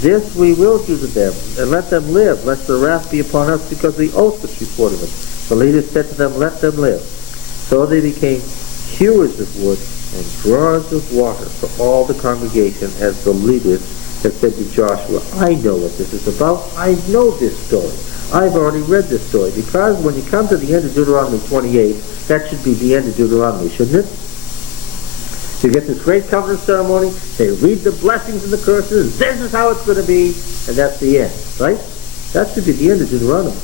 This we will do to them, and let them live, lest the wrath be upon us because of the oath which we swore to them.' The leaders said to them, 'Let them live.' So they became hewers of wood and drawers of water for all the congregation, as the leaders had said to Joshua." I know what this is about. I know this story. I've already read this story, because when you come to the end of Deuteronomy 28, that should be the end of Deuteronomy, shouldn't it? You get this great covenant ceremony, they read the blessings and the curses, this is how it's going to be, and that's the end, right? That should be the end of Deuteronomy.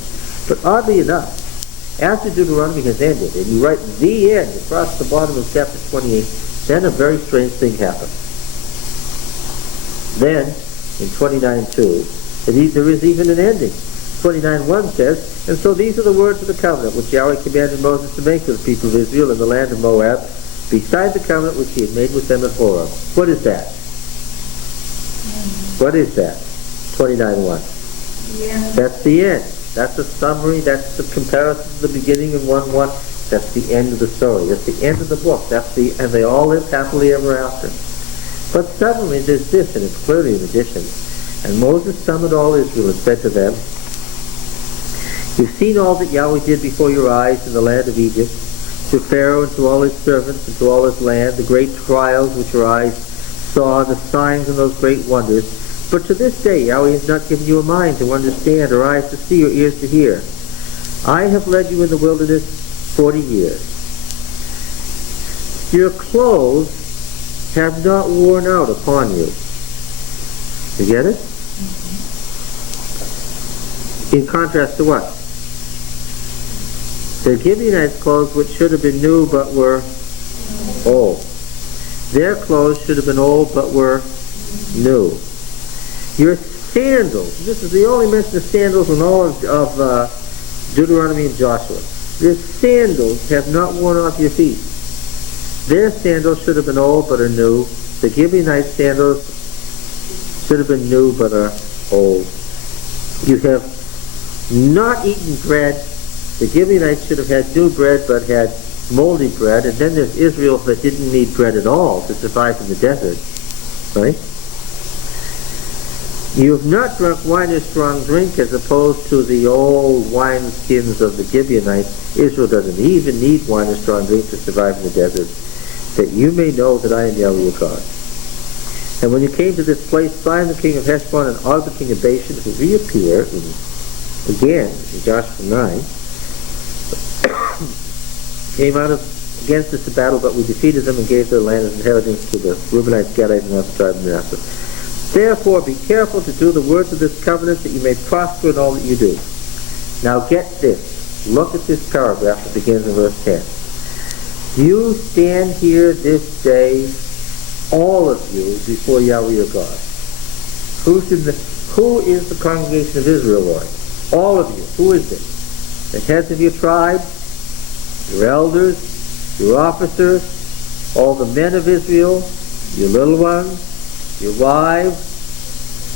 But oddly enough, after Deuteronomy has ended, and you write the end across the bottom of chapter 28, then a very strange thing happens. Then, in 29:2, there is even an ending. 29:1 says, "And so these are the words of the covenant which Yahweh commanded Moses to make with the people of Israel in the land of Moab, beside the covenant which he had made with them at Horeb." What is that? What is that? 29:1. Yeah. That's the end. That's a summary. That's the comparison to the beginning of 1:1. That's the end of the story. That's the end of the book. And they all lived happily ever after. But suddenly there's this, and it's clearly an addition. "And Moses summoned all Israel and said to them, You've seen all that Yahweh did before your eyes in the land of Egypt, to Pharaoh and to all his servants and to all his land, the great trials which your eyes saw, the signs and those great wonders. But to this day Yahweh has not given you a mind to understand, or eyes to see, or ears to hear. I have led you in the wilderness 40 years. Your clothes have not worn out upon you." You get it? In contrast to what? The Gibeonites' clothes, which should have been new but were old. Their clothes should have been old but were new. Your sandals, this is the only mention of sandals in all of Deuteronomy and Joshua. Your sandals have not worn off your feet. Their sandals should have been old but are new. The Gibeonite sandals should have been new but are old. You have not eaten bread. The Gibeonites should have had new bread but had moldy bread. And then there's Israel that didn't need bread at all to survive in the desert. Right? You have not drunk wine or strong drink, as opposed to the old wineskins of the Gibeonites. Israel doesn't even need wine or strong drink to survive in the desert, that you may know that I am Yahweh your God. And when you came to this place, Sihon the king of Heshbon and Og the king of Bashan, who reappear again in Joshua 9, came out against us to battle, but we defeated them and gave their land as inheritance to the Reubenites, Gadites, and half the tribe of Manasseh. Therefore be careful to do the words of this covenant, that you may prosper in all that you do. Now get this. Look at this paragraph that begins in verse 10. You stand here this day, all of you, before Yahweh your God. Who is the congregation of Israel, Lord? All of you. Who is it? The heads of your tribe, your elders, your officers, all the men of Israel, your little ones, your wives,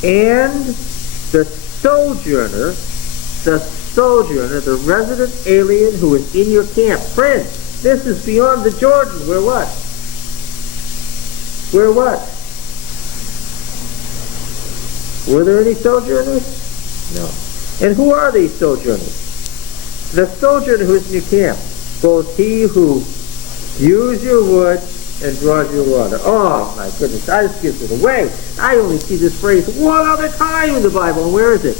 and the sojourner, the resident alien who is in your camp. Friends, this is beyond the Jordan. We're what? We're what? Were there any sojourners? No. And who are these sojourners? The sojourner who is in your camp, both he who hews your wood and draws your water. Oh my goodness, I just give it away. I only see this phrase one other time in the Bible. And where is it?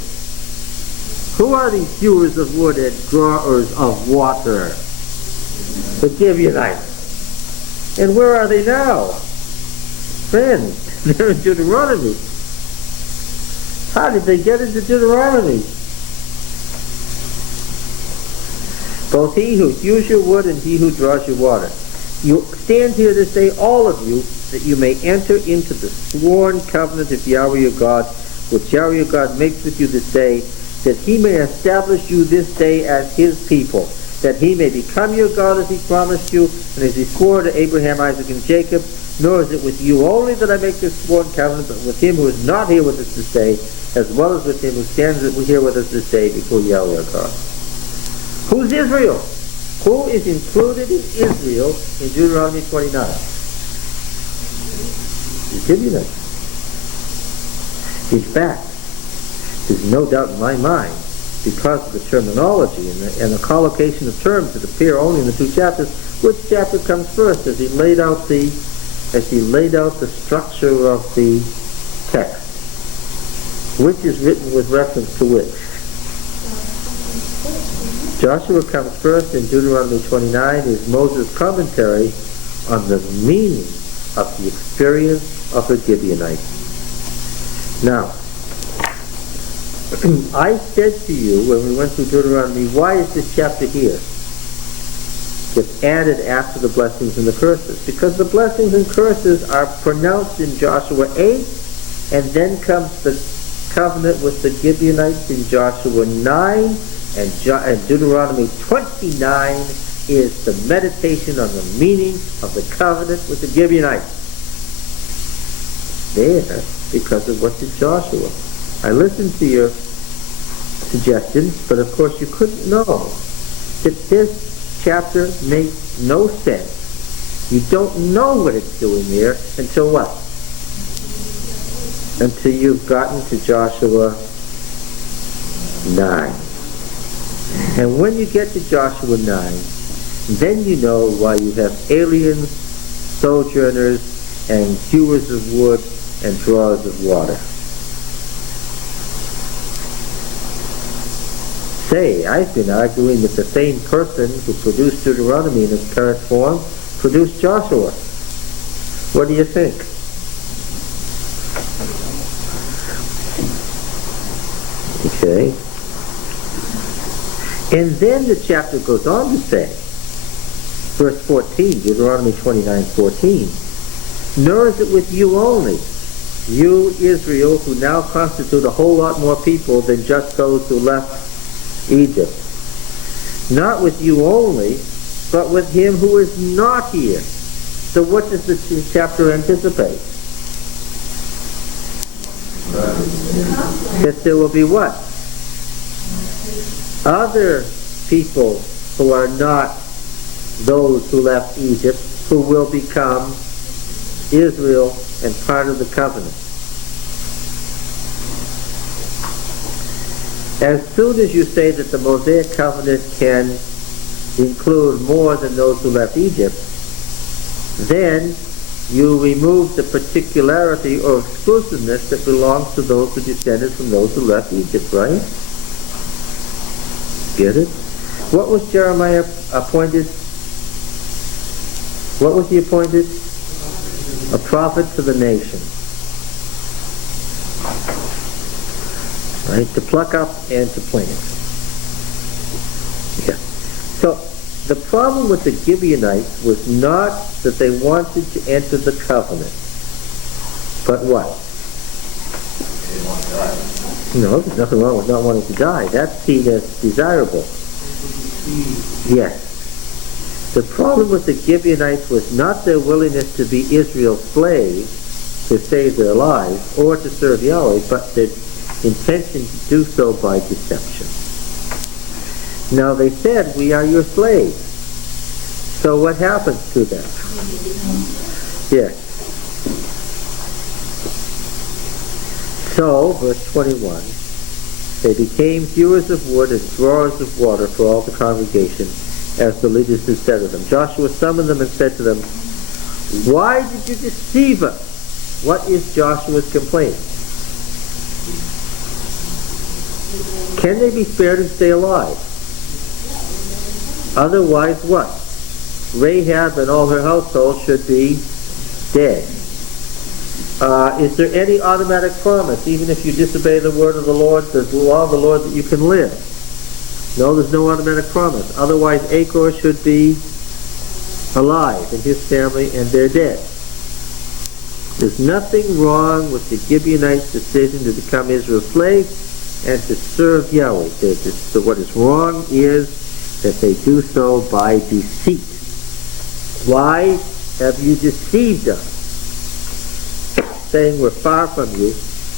Who are these hewers of wood and drawers of water? The Gibeonites. And where are they now? Friends, they're in Deuteronomy. How did they get into Deuteronomy? Both he who hews your wood and he who draws your water. You stand here this day, all of you, that you may enter into the sworn covenant of Yahweh your God, which Yahweh your God makes with you this day, that he may establish you this day as his people, that he may become your God as he promised you, and as he swore to Abraham, Isaac, and Jacob. Nor is it with you only that I make this sworn covenant, but with him who is not here with us this day, as well as with him who stands here with us this day before Yahweh our God. Who's Israel? Who is included in Israel in Deuteronomy 29? The Gibeonites. In fact, there's no doubt in my mind, because of the terminology and the collocation of terms that appear only in the two chapters, which chapter comes first, as he laid out the structure of the text. Which is written with reference to which? Joshua comes first in Deuteronomy 29 is Moses' commentary on the meaning of the experience of the Gibeonites. Now, I said to you when we went through Deuteronomy, why is this chapter here? It's added after the blessings and the curses. Because the blessings and curses are pronounced in Joshua 8, and then comes the covenant with the Gibeonites in Joshua 9 and Deuteronomy 29 is the meditation on the meaning of the covenant with the Gibeonites. There, because of what's in Joshua. I listened to your suggestions, but of course you couldn't know that this chapter makes no sense. You don't know what it's doing there until what? Until you've gotten to Joshua 9. And when you get to Joshua 9, then you know why you have aliens, sojourners, and hewers of wood and drawers of water. Say, I've been arguing that the same person who produced Deuteronomy in its current form produced Joshua. What do you think? Okay. And then the chapter goes on to say, verse 14, Deuteronomy 29:14, nor is it with you only, you Israel, who now constitute a whole lot more people than just those who left Egypt. Not with you only, but with him who is not here. So what does the chapter anticipate? That there will be what? Other people who are not those who left Egypt, who will become Israel and part of the covenant. As soon as you say that the Mosaic covenant can include more than those who left Egypt, then you remove the particularity or exclusiveness that belongs to those who descended from those who left Egypt, right? Get it? What was Jeremiah appointed? What was he appointed? A prophet to the nation. Right? To pluck up and to plant. Yeah. So the problem with the Gibeonites was not that they wanted to enter the covenant, but what? They didn't want to die. No, there's nothing wrong with not wanting to die. That's seen as desirable. Yes. The problem with the Gibeonites was not their willingness to be Israel's slaves to save their lives or to serve Yahweh, but their intention to do so by deception. Now they said, we are your slaves. So what happens to them? Yes. So, verse 21, they became hewers of wood and drawers of water for all the congregation, as the leaders had said to them. Joshua summoned them and said to them, why did you deceive us? What is Joshua's complaint? Can they be spared and stay alive? Otherwise what? Rahab and all her household should be dead. Is there any automatic promise, even if you disobey the word of the Lord, the law of the Lord, that you can live? No, there's no automatic promise. Otherwise, Achor should be alive and his family, and they're dead. There's nothing wrong with the Gibeonites' decision to become Israel's slaves and to serve Yahweh. So what is wrong is that they do so by deceit. Why have you deceived us, saying we're far from you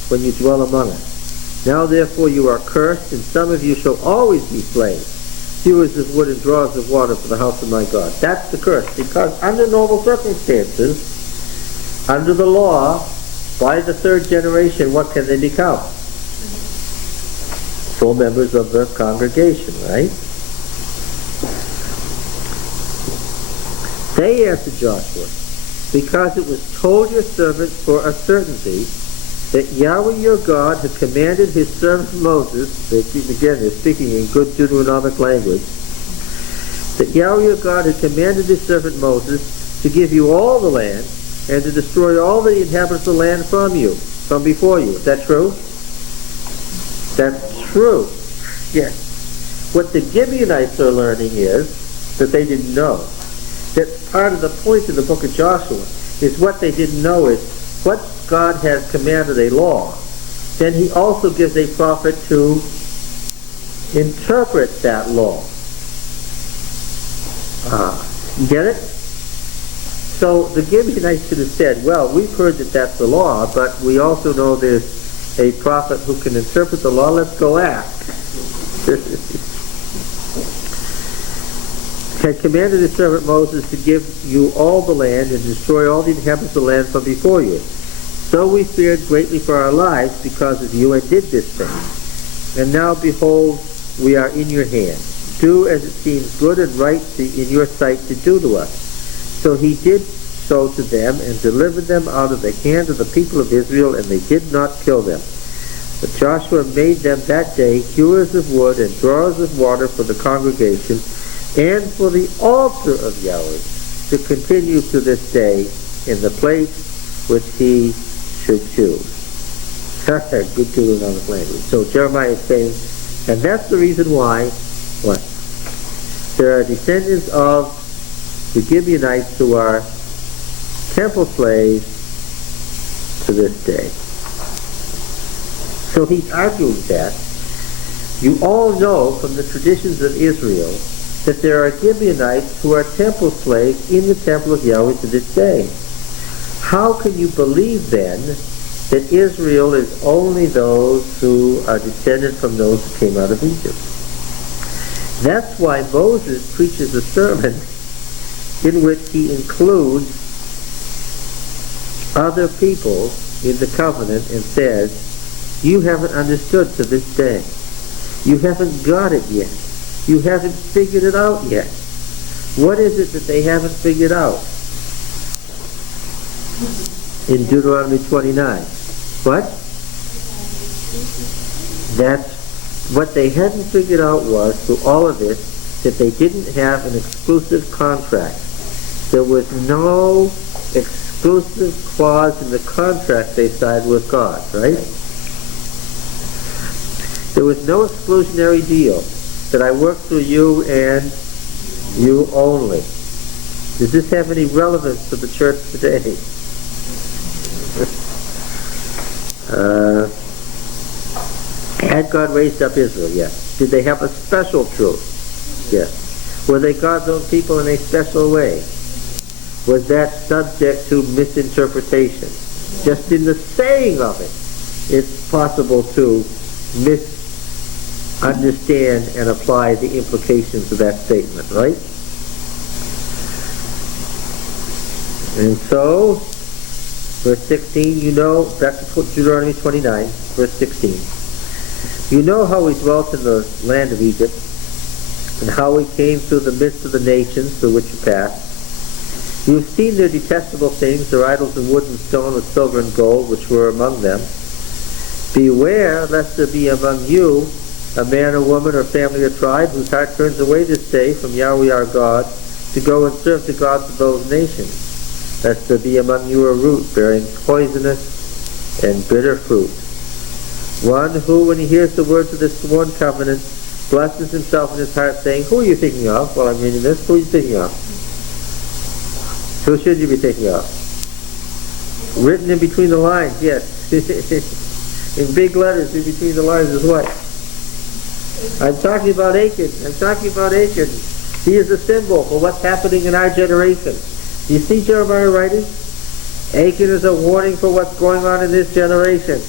when you dwell among us? Now therefore you are cursed, and some of you shall always be slaves, hewers of wood and drawers of water for the house of my God. That's the curse, because under normal circumstances, under the law, by the third generation, what can they become? Full members of the congregation, right? They answered Joshua, because it was told your servant for a certainty that Yahweh your God had commanded his servant Moses, again they're speaking in good Deuteronomic language, that Yahweh your God had commanded his servant Moses to give you all the land and to destroy all the inhabitants of the land from before you. Is that true? That's true. Yes. What the Gibeonites are learning is that they didn't know. That's part of the point of the book of Joshua, is what they didn't know is what God has commanded a law, then he also gives a prophet to interpret that law. Get it? So the Gibeonites should have said, well, we've heard that that's the law, but we also know there's a prophet who can interpret the law. Let's go ask. Had commanded his servant Moses to give you all the land and destroy all the inhabitants of the land from before you. So we feared greatly for our lives because of you and did this thing. And now behold, we are in your hand. Do as it seems good and right in your sight to do to us. So he did so to them and delivered them out of the hand of the people of Israel, and they did not kill them. But Joshua made them that day hewers of wood and drawers of water for the congregation and for the altar of Yahweh to continue to this day in the place which he should choose. Good tune on the language. So Jeremiah is saying, and that's the reason why, what? There are descendants of the Gibeonites who are temple slaves to this day. So he's arguing that. You all know from the traditions of Israel that there are Gibeonites who are temple slaves in the temple of Yahweh to this day. How can you believe then that Israel is only those who are descended from those who came out of Egypt? That's why Moses preaches a sermon in which he includes other people in the covenant and says, you haven't understood to this day. You haven't got it yet. You haven't figured it out yet. What is it that they haven't figured out? In Deuteronomy 29. What? That's what they hadn't figured out was, through all of this, that they didn't have an exclusive contract. There was no exclusive clause in the contract they signed with God, right? There was no exclusionary deal that I work through you and you only. Does this have any relevance to the church today? Had God raised up Israel? Yes. Did they have a special truth? Yes. Were they God's own people in a special way? Was that subject to misinterpretation? Just in the saying of it, it's possible to misunderstand and apply the implications of that statement, right? And so, verse 16, you know, back to Deuteronomy 29, verse 16. You know how we dwelt in the land of Egypt, and how we came through the midst of the nations through which you passed. You have seen their detestable things, their idols of wood and stone with silver and gold, which were among them. Beware lest there be among you a man or woman or family or tribe whose heart turns away this day from Yahweh our God to go and serve the gods of those nations. Lest there be among you a root bearing poisonous and bitter fruit. One who, when he hears the words of this sworn covenant, blesses himself in his heart, saying, who are you thinking of? While I'm reading this, who are you thinking of? Who should you be thinking of? Written in between the lines, yes. In big letters in between the lines is what? I'm talking about Achan. I'm talking about Achan. He is a symbol for what's happening in our generation. Do you see Jeremiah writing? Achan is a warning for what's going on in this generation.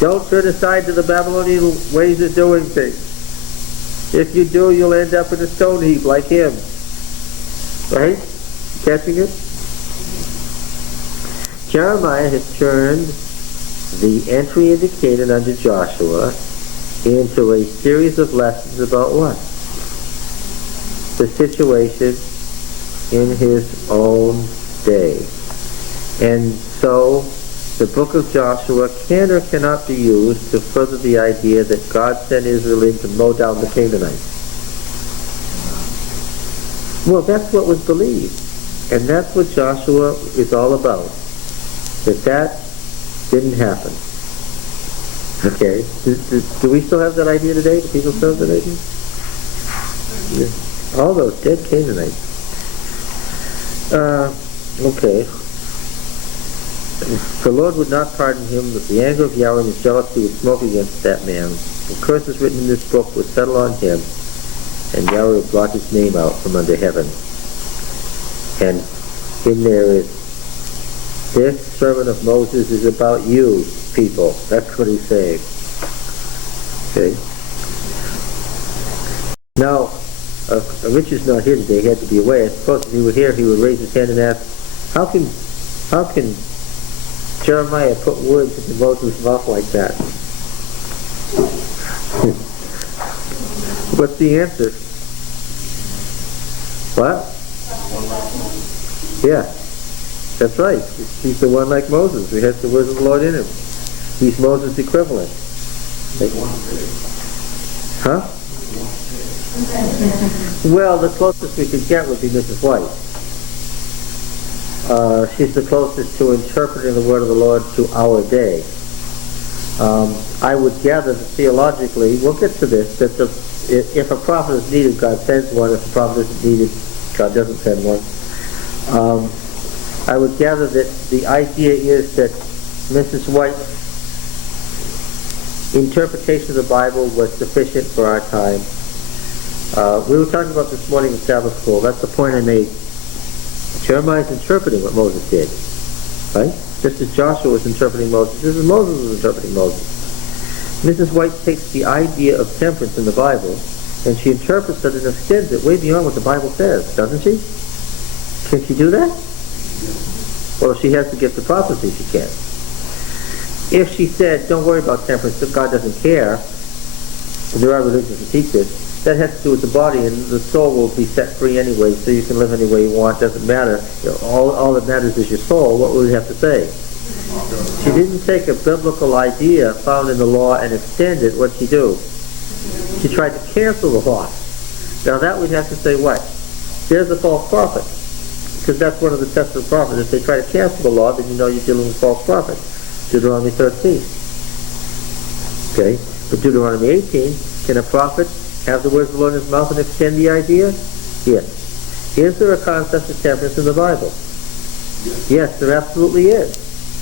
Don't turn aside to the Babylonian ways of doing things. If you do, you'll end up in a stone heap like him. Right? Catching it? Jeremiah has turned the entry into Canaan under Joshua into a series of lessons about what? The situation in his own day. And so the book of Joshua can or cannot be used to further the idea that God sent Israel in to mow down the Canaanites. Well, that's what was believed. And that's what Joshua is all about. That didn't happen. Okay? Do we still have that idea today? Do people still have that idea? Yeah. All those dead Canaanites. Okay. The Lord would not pardon him, that the anger of Yahweh and his jealousy would smoke against that man. The curses written in this book would settle on him, and Yahweh would blot his name out from under heaven. And in there is, this sermon of Moses is about you, people. That's what he's saying. Okay? Now, Richard's not here today. He had to be away. I suppose if he were here, he would raise his hand and ask, how can Jeremiah put words into Moses' mouth like that? What's the answer? What? Yeah, that's right. He's the one like Moses who has the words of the Lord in him. He's Moses' equivalent. Huh? Well, the closest we could get would be Mrs. White. She's the closest to interpreting the word of the Lord to our day. I would gather that theologically, we'll get to this, that if a prophet is needed, God sends one. If a prophet isn't needed, God doesn't send one. I would gather that the idea is that Mrs. White's interpretation of the Bible was sufficient for our time. We were talking about this morning in Sabbath school. That's the point I made. Jeremiah's interpreting what Moses did, right? Just as Joshua was interpreting Moses, just as Moses was interpreting Moses. Mrs. White takes the idea of temperance in the Bible and she interprets it and extends it way beyond what the Bible says, doesn't she? Can she do that? Well, if she has to get the prophecy, she can. If she said, don't worry about temperance, if God doesn't care, and there are religions that teach this, that has to do with the body, and the soul will be set free anyway, so you can live any way you want, doesn't matter. You know, all that matters is your soul. What would we have to say? She didn't take a biblical idea found in the law and extend it. What'd she do? She tried to cancel the law. Now that we'd have to say what? There's a false prophet. Because that's one of the tests of the prophet. If they try to cancel the law, then you know you're dealing with false prophets. Deuteronomy 13. Okay? But Deuteronomy 18, can a prophet have the words of the Lord in his mouth and extend the idea? Yes. Is there a concept of temperance in the Bible? Yes, there absolutely is.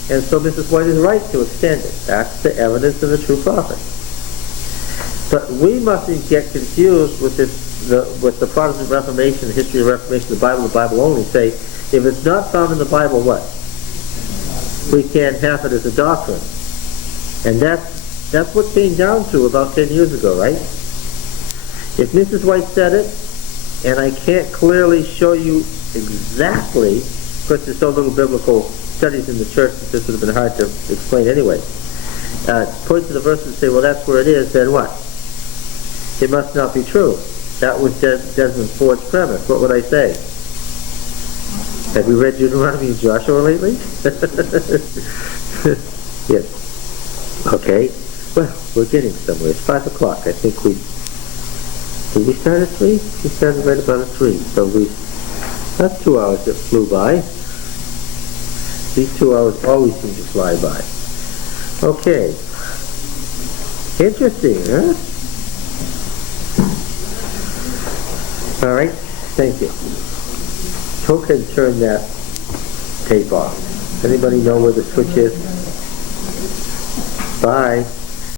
And so Mrs. White is right to extend it. That's the evidence of the true prophet. But we mustn't get confused with with the Protestant Reformation, the history of the Reformation, the Bible only. Say, if it's not found in the Bible, what? We can't have it as a doctrine. And that's what came down to about 10 years ago, right? If Mrs. White said it, and I can't clearly show you exactly, because there's so little biblical studies in the church that this would have been hard to explain anyway. Point to the verse and say, well, that's where it is, then what? It must not be true. That was Desmond Ford's premise. What would I say? Have you read Deuteronomy and Joshua lately? Yes. Okay. Well, we're getting somewhere. It's 5 o'clock. I think did we start at 3? We started right about at 3. So that's 2 hours that flew by. These 2 hours always seem to fly by. Okay. Interesting, huh? All right. Thank you. Who can turn that tape off? Anybody know where the switch is? Bye.